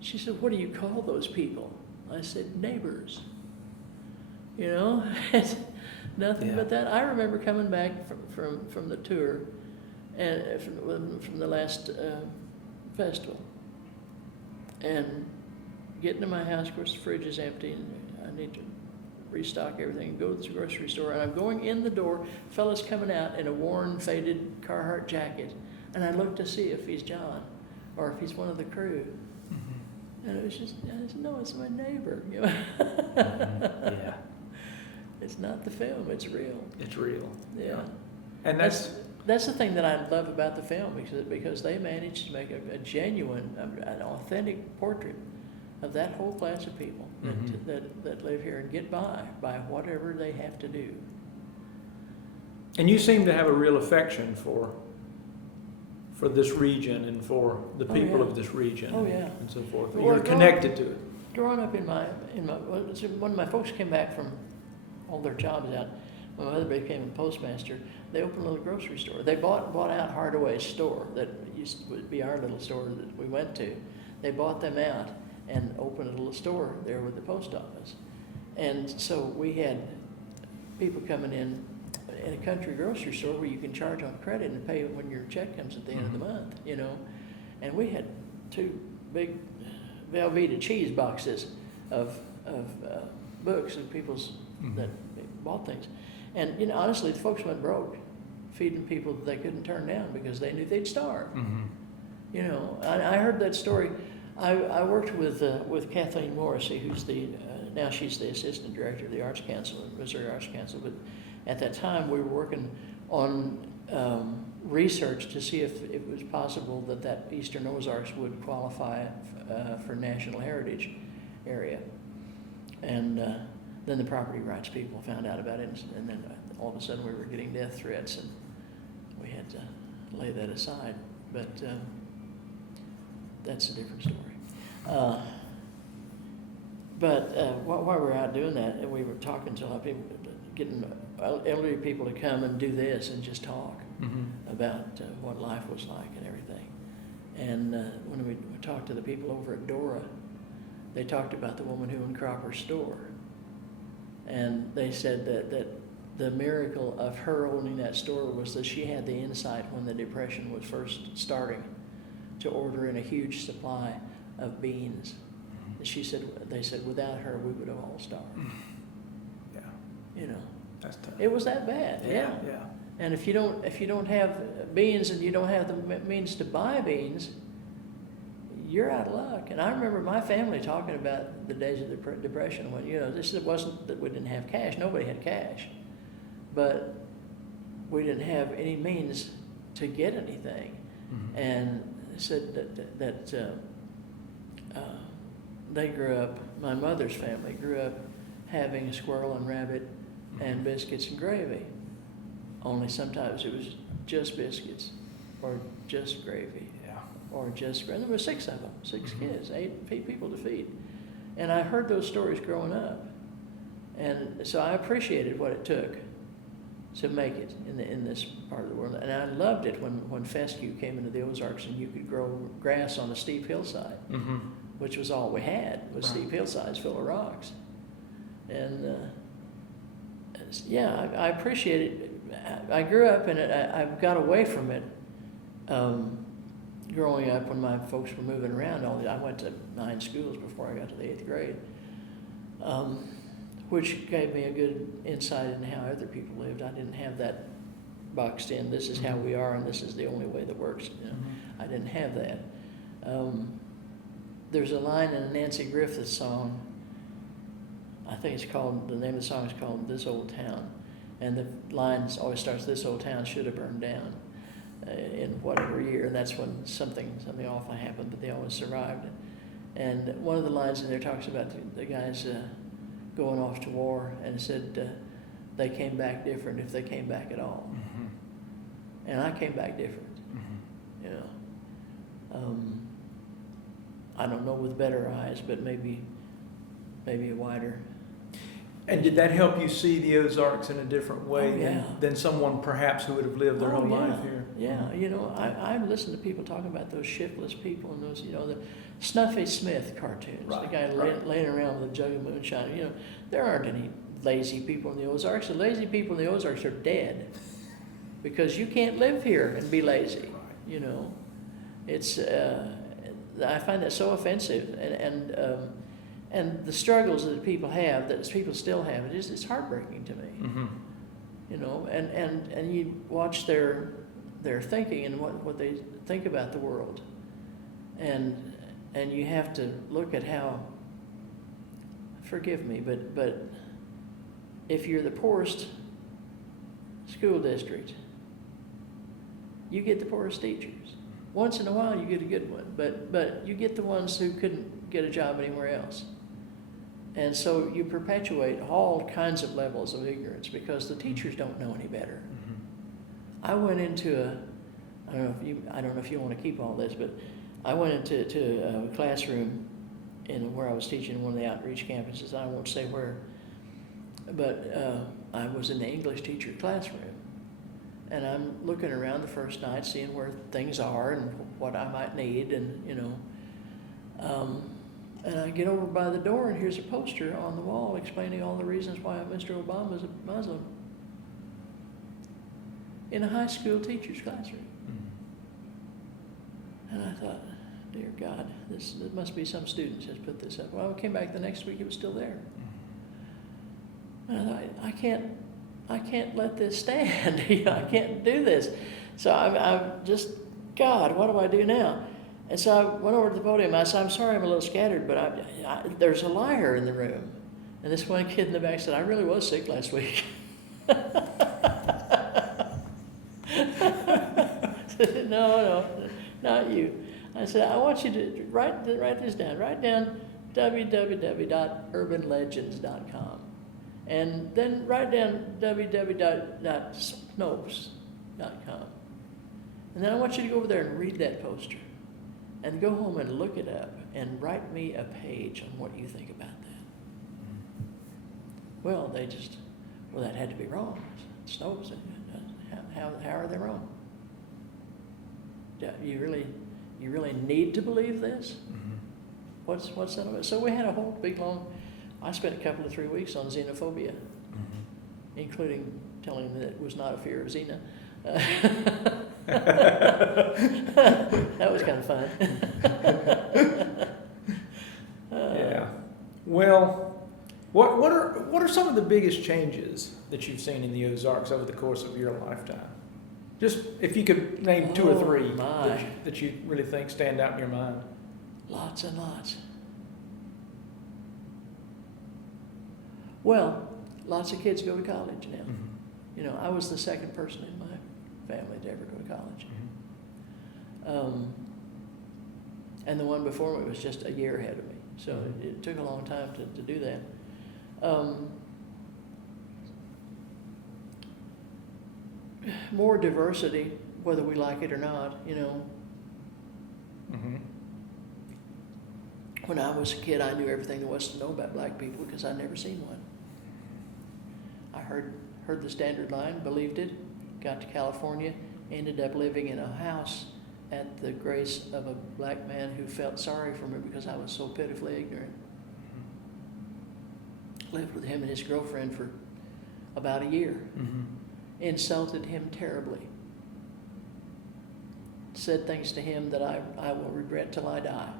She said, "What do you call those people?" I said, "Neighbors." You know, nothing but that. I remember coming back from the tour and from the last festival and getting to my house. Of course, the fridge is empty, and I need to restock everything and go to the grocery store. And I'm going in the door, fella's coming out in a worn, faded Carhartt jacket, and I look to see if he's John or if he's one of the crew. Mm-hmm. And it was just, I said, "No, it's my neighbor." You know? Mm-hmm. Yeah. It's not the film, it's real. It's real. Yeah. And that's the thing that I love about the film, because they managed to make a genuine, an authentic portrait of that whole class of people Mm-hmm. that live here and get by whatever they have to do. And you seem to have a real affection for this region and for the people of this region. Oh, yeah. And so forth. Well, You're connected to it. Growing up when my folks came back from all their jobs out, my mother became a postmaster. They opened a little grocery store. They bought out Hardaway's store that used to be our little store that we went to. They bought them out and opened a little store there with the post office. And so we had people coming in a country grocery store where you can charge on credit and pay when your check comes at the end of the month, you know. And we had 2 big Velveeta cheese boxes of books and people's that bought things. And, you know, honestly, the folks went broke feeding people that they couldn't turn down because they knew they'd starve. Mm-hmm. You know, I heard that story. I worked with Kathleen Morrissey, who's now she's the assistant director of the Arts Council, Missouri Arts Council. But at that time, we were working on research to see if it was possible that Eastern Ozarks would qualify for National Heritage Area. And then the property rights people found out about it, and then all of a sudden we were getting death threats, and we had to lay that aside. But that's a different story. But while we were out doing that, and we were talking to a lot of people, getting elderly people to come and do this and just talk about what life was like and everything. And when we talked to the people over at Dora, they talked about the woman who owned Cropper's store. And they said that the miracle of her owning that store was that she had the insight when the Depression was first starting to order in a huge supply of beans. They said without her we would have all starved. Yeah. You know. That's tough. It was that bad. Yeah. And if you don't have beans and you don't have the means to buy beans, you're out of luck. And I remember my family talking about the days of the Depression when, you know, it wasn't that we didn't have cash. Nobody had cash. But we didn't have any means to get anything. Mm-hmm. And said that they grew up, my mother's family grew up having squirrel and rabbit and biscuits and gravy. Only sometimes it was just biscuits or just gravy. Or just, and there were 6 of them, 6 kids, 8 people to feed. And I heard those stories growing up. And so I appreciated what it took to make it in this part of the world. And I loved it when fescue came into the Ozarks and you could grow grass on a steep hillside, which was all we had, was steep hillsides full of rocks. And yeah, I appreciate it. I grew up in it. I got away from it. Growing up, when my folks were moving around, I went to 9 schools before I got to the 8th grade, which gave me a good insight into how other people lived. I didn't have that boxed in, this is how we are and this is the only way that works. You know? I didn't have that. There's a line in a Nancy Griffith song, I think the name of the song is called This Old Town. And the line always starts, "This old town should have burned down." In whatever year, and that's when something awful happened, but they always survived. And one of the lines in there talks about the guys going off to war, and said they came back different if they came back at all. And I came back different, you know. I don't know with better eyes, but maybe a wider. And did that help you see the Ozarks in a different way than someone perhaps who would have lived their whole life here? Yeah, you know, I listen to people talking about those shiftless people and those, you know, the Snuffy Smith cartoons, the guy laying around with a jug of moonshine. You know, there aren't any lazy people in the Ozarks. The lazy people in the Ozarks are dead because you can't live here and be lazy. You know, it's I find that so offensive, and the struggles that people have, that people still have, it's heartbreaking to me. You know, and you watch their thinking and what they think about the world, and you have to look at how. Forgive me, but if you're the poorest school district, you get the poorest teachers. Once in a while, you get a good one, but you get the ones who couldn't get a job anywhere else. And so you perpetuate all kinds of levels of ignorance because the teachers don't know any better. I went into I don't know if you want to keep all this, but I went into a classroom where I was teaching one of the outreach campuses. I won't say where, but I was in the English teacher classroom. And I'm looking around the first night, seeing where things are and what I might need, and you know. And I get over by the door, and here's a poster on the wall explaining all the reasons why Mr. Obama is a Muslim in a high school teacher's classroom. And I thought, dear God, this must be some students has put this up. Well, I came back the next week; it was still there. And I thought, I can't let this stand. I can't do this. So I'm just, God, what do I do now? And so I went over to the podium. I said, I'm sorry I'm a little scattered, but there's a liar in the room. And this one kid in the back said, I really was sick last week. No, not you. I said, I want you to write this down. Write down www.urbanlegends.com. And then write down www.snopes.com. And then I want you to go over there and read that poster. And go home and look it up and write me a page on what you think about that. Well, that had to be wrong. Snopes, how are they wrong? You really need to believe this? What's that about? So we had a whole big long, I spent a couple of 3 weeks on xenophobia, including telling them that it was not a fear of Xena. That was kind of fun. Yeah. Well, what are some of the biggest changes that you've seen in the Ozarks over the course of your lifetime? Just if you could name two or three that you really think stand out in your mind. Lots and lots. Well, lots of kids go to college now. You know, I was the second person in my family to ever go to college. And the one before me was just a year ahead of me. So it took a long time to do that. More diversity, whether we like it or not, you know. When I was a kid, I knew everything there was to know about black people because I'd never seen one. I heard the standard line, believed it, got to California, ended up living in a house at the grace of a black man who felt sorry for me because I was so pitifully ignorant. Lived with him and his girlfriend for about a year. Insulted him terribly. Said things to him that I will regret till I die.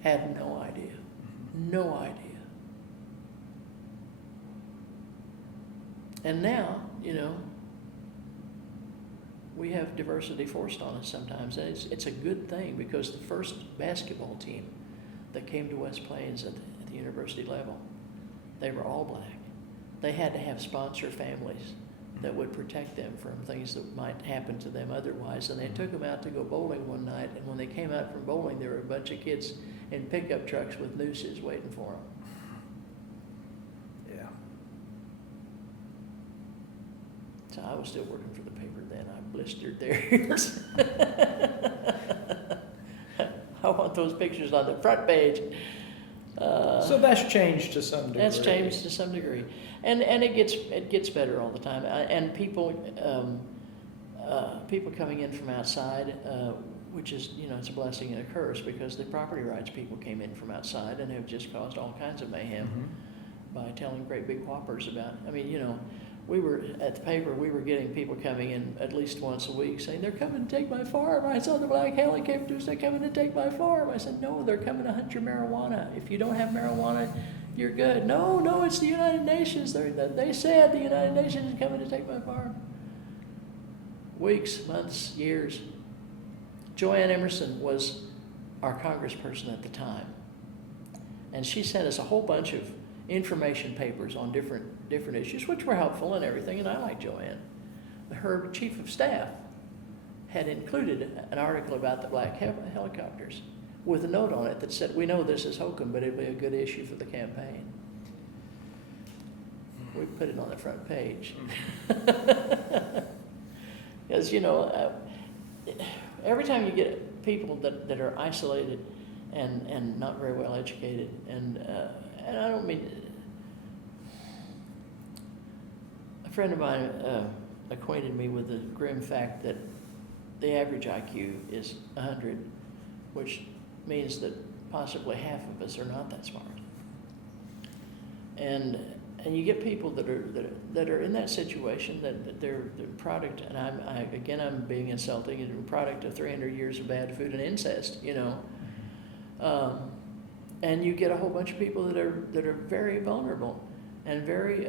Had no idea. No idea. And now, you know, we have diversity forced on us sometimes. And it's a good thing because the first basketball team that came to West Plains at the university level, they were all black. They had to have sponsor families that would protect them from things that might happen to them otherwise. And they took them out to go bowling one night, and when they came out from bowling, there were a bunch of kids in pickup trucks with nooses waiting for them. I was still working for the paper then. I blistered their ears. I want those pictures on the front page. So that's changed to some degree. That's changed to some degree, and it gets better all the time. And people coming in from outside, which is, it's a blessing and a curse, because the property rights people came in from outside and have just caused all kinds of mayhem by telling great big whoppers about. I mean, we were at the paper. We were getting people coming in at least once a week saying, "They're coming to take my farm. I saw the black helicopters. They're coming to take my farm." I said, "No, they're coming to hunt your marijuana. If you don't have marijuana, you're good." No, it's the United Nations. They said the United Nations is coming to take my farm. Weeks, months, years. Joanne Emerson was our congressperson at the time, and she sent us a whole bunch of information papers on different issues, which were helpful and everything, and I like Joanne. Her chief of staff had included an article about the black helicopters with a note on it that said, "We know this is hokum, but it'll be a good issue for the campaign." We put it on the front page. Because, every time you get people that are isolated and not very well educated, and I don't mean, a friend of mine acquainted me with the grim fact that the average IQ is 100, which means that possibly half of us are not that smart. And you get people that are in that situation, that they're the product, and I'm being insulting, and a product of 300 years of bad food and incest, and you get a whole bunch of people that are very vulnerable and very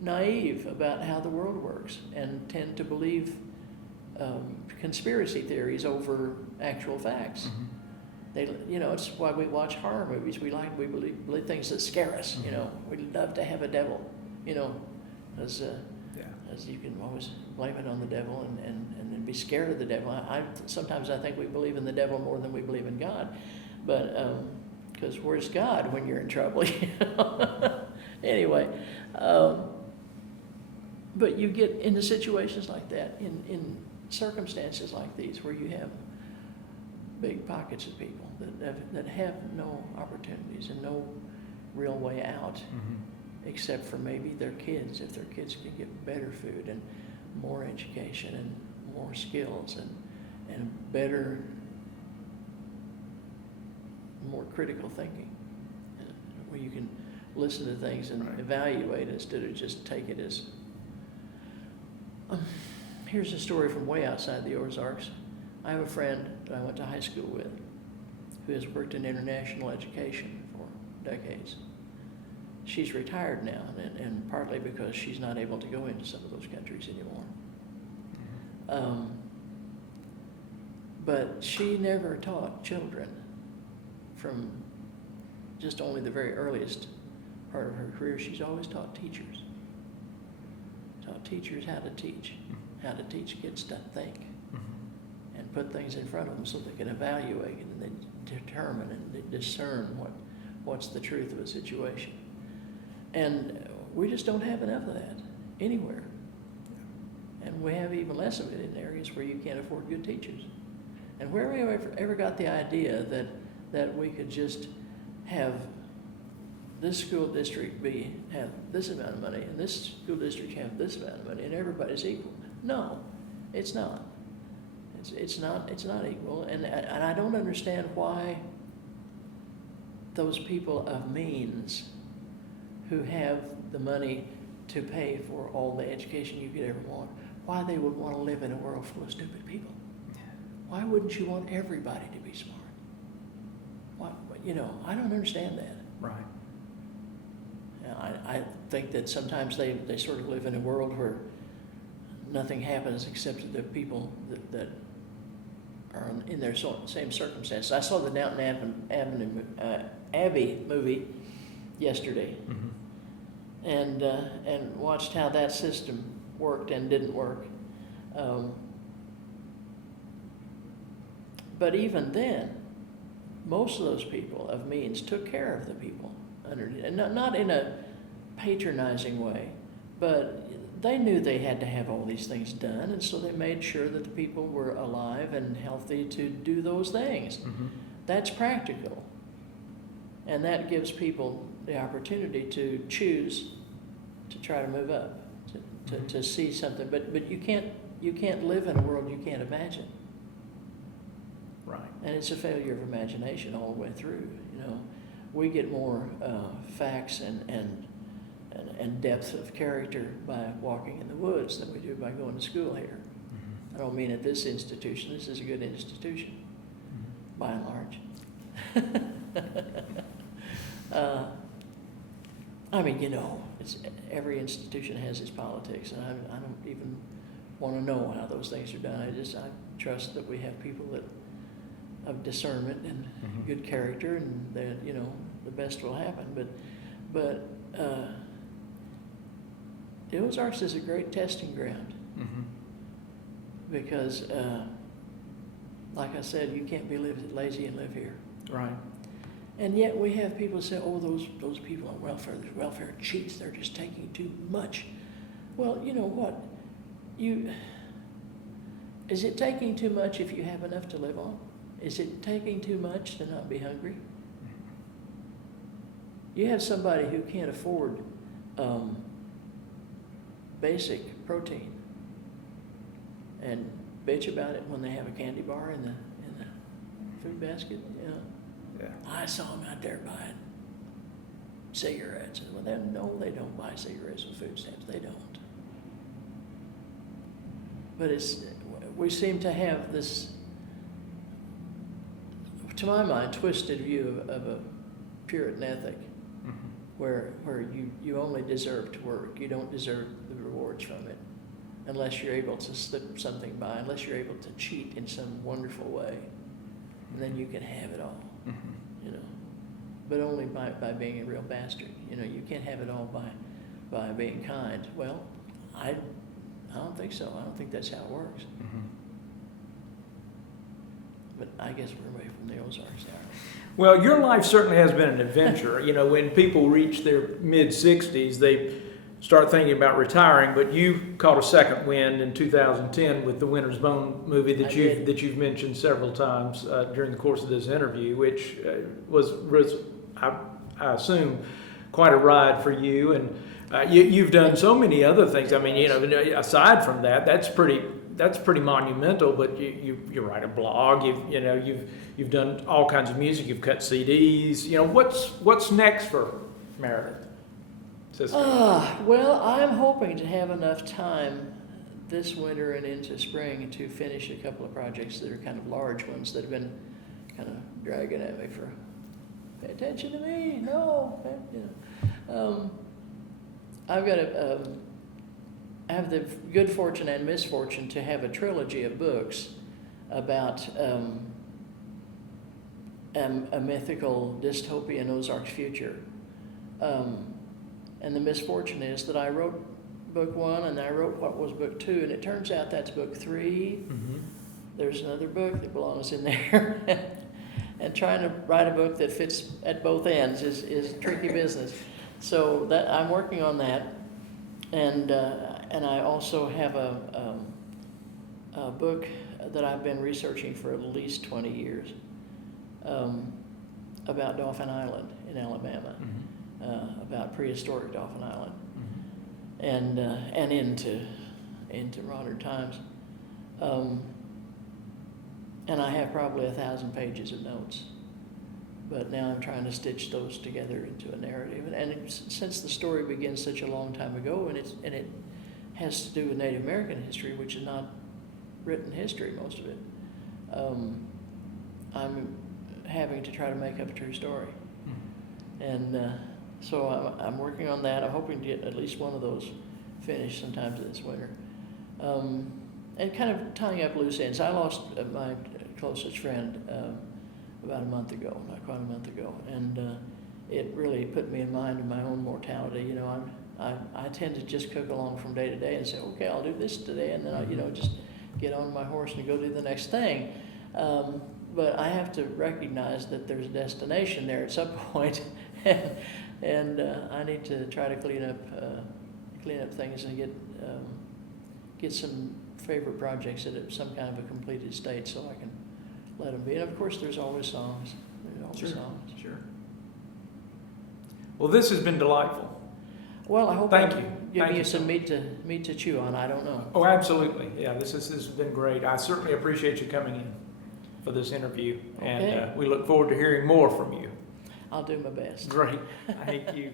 naive about how the world works, and tend to believe conspiracy theories over actual facts. It's why we watch horror movies. We believe things that scare us. We love to have a devil. As you can always blame it on the devil and be scared of the devil. Sometimes I think we believe in the devil more than we believe in God, but because where's God when you're in trouble? Anyway, but you get into situations like that, in circumstances like these, where you have big pockets of people that have no opportunities and no real way out, except for maybe their kids, if their kids can get better food and more education and more skills and better, more critical thinking, where you can listen to things and evaluate instead of just take it as. Here's a story from way outside the Ozarks. I have a friend that I went to high school with who has worked in international education for decades. She's retired now, and partly because she's not able to go into some of those countries anymore. But she never taught children from just only the very earliest part of her career. She's always taught teachers. Taught teachers how to teach kids to think. And put things in front of them so they can evaluate and they determine and they discern what's the truth of a situation. And we just don't have enough of that anywhere. And we have even less of it in areas where you can't afford good teachers. And where we ever got the idea that we could just have this school district have this amount of money and this school district have this amount of money and everybody's equal. No, it's not. It's not equal, and I don't understand why those people of means who have the money to pay for all the education you could ever want, why they would want to live in a world full of stupid people. Why wouldn't you want everybody to be smart? Why, I don't understand that. Right. I think that sometimes they sort of live in a world where nothing happens except the people that are in their same circumstances. I saw the Downton Abbey movie yesterday, and watched how that system worked and didn't work. But even then, most of those people of means took care of the people underneath, and not in a patronizing way, but they knew they had to have all these things done, and so they made sure that the people were alive and healthy to do those things. Mm-hmm. That's practical. And that gives people the opportunity to choose to try to move up, to see something. But you can't live in a world you can't imagine. Right. And it's a failure of imagination all the way through. We get more facts and depth of character by walking in the woods than we do by going to school here. Mm-hmm. I don't mean at this institution. This is a good institution, by and large. I mean, every institution has its politics, and I don't even want to know how those things are done. I trust that we have people that of discernment and good character, and that the best will happen. But the Ozarks is a great testing ground because, like I said, you can't be lazy and live here. Right. And yet we have people say, "Oh, those people on welfare, they're welfare cheats. They're just taking too much." Well, you know what? Is it taking too much if you have enough to live on? Is it taking too much to not be hungry? You have somebody who can't afford basic protein and bitch about it when they have a candy bar in the food basket. Yeah. I saw them out there buying cigarettes. Well, no, they don't buy cigarettes with food stamps. They don't. But we seem to have this, to my mind, twisted view of a Puritan ethic, where you only deserve to work. You don't deserve the rewards from it, unless you're able to slip something by, unless you're able to cheat in some wonderful way, and then you can have it all. But only by being a real bastard. You can't have it all by being kind. Well, I don't think so. I don't think that's how it works. But I guess we're away from the Ozarks now. Well, your life certainly has been an adventure. When people reach their mid-60s, they start thinking about retiring, but you caught a second wind in 2010 with the Winter's Bone movie that you've mentioned several times during the course of this interview, which was I assume quite a ride for you. And you've done so many other things. I mean, aside from that, that's pretty monumental. But you write a blog. You've done all kinds of music. You've cut CDs. What's next for Marideth Sisco? Well, I'm hoping to have enough time this winter and into spring to finish a couple of projects that are kind of large ones that have been kind of dragging at me for, pay attention to me, no. I've got I have the good fortune and misfortune to have a trilogy of books about a mythical dystopian Ozarks future. And the misfortune is that I wrote book one and I wrote what was book two, and it turns out that's book three. There's another book that belongs in there. And trying to write a book that fits at both ends is tricky business. So that I'm working on that, and I also have a book that I've been researching for at least 20 years about Dauphin Island in Alabama, about prehistoric Dauphin Island, and into modern times. And I have probably 1,000 pages of notes, but now I'm trying to stitch those together into a narrative. And since the story begins such a long time ago, and it has to do with Native American history, which is not written history, most of it, I'm having to try to make up a true story. And so I'm working on that. I'm hoping to get at least one of those finished sometime this winter. And kind of tying up loose ends. I lost my closest friend about a month ago, not quite a month ago, and it really put me in mind of my own mortality. I tend to just cook along from day to day and say, okay, I'll do this today, and then I, just get on my horse and go do the next thing. But I have to recognize that there's a destination there at some point, and I need to try to clean clean up things and get some favorite projects at some kind of a completed state so I can let them be. And of course, there's always songs. There's always songs. Sure. Well, this has been delightful. Well, I hope Thank I'm you. giving Thank you you some meat to chew on. I don't know. Oh, absolutely. Yeah, this has been great. I certainly appreciate you coming in for this interview, and Okay. we look forward to hearing more from you. I'll do my best. Great. Thank you.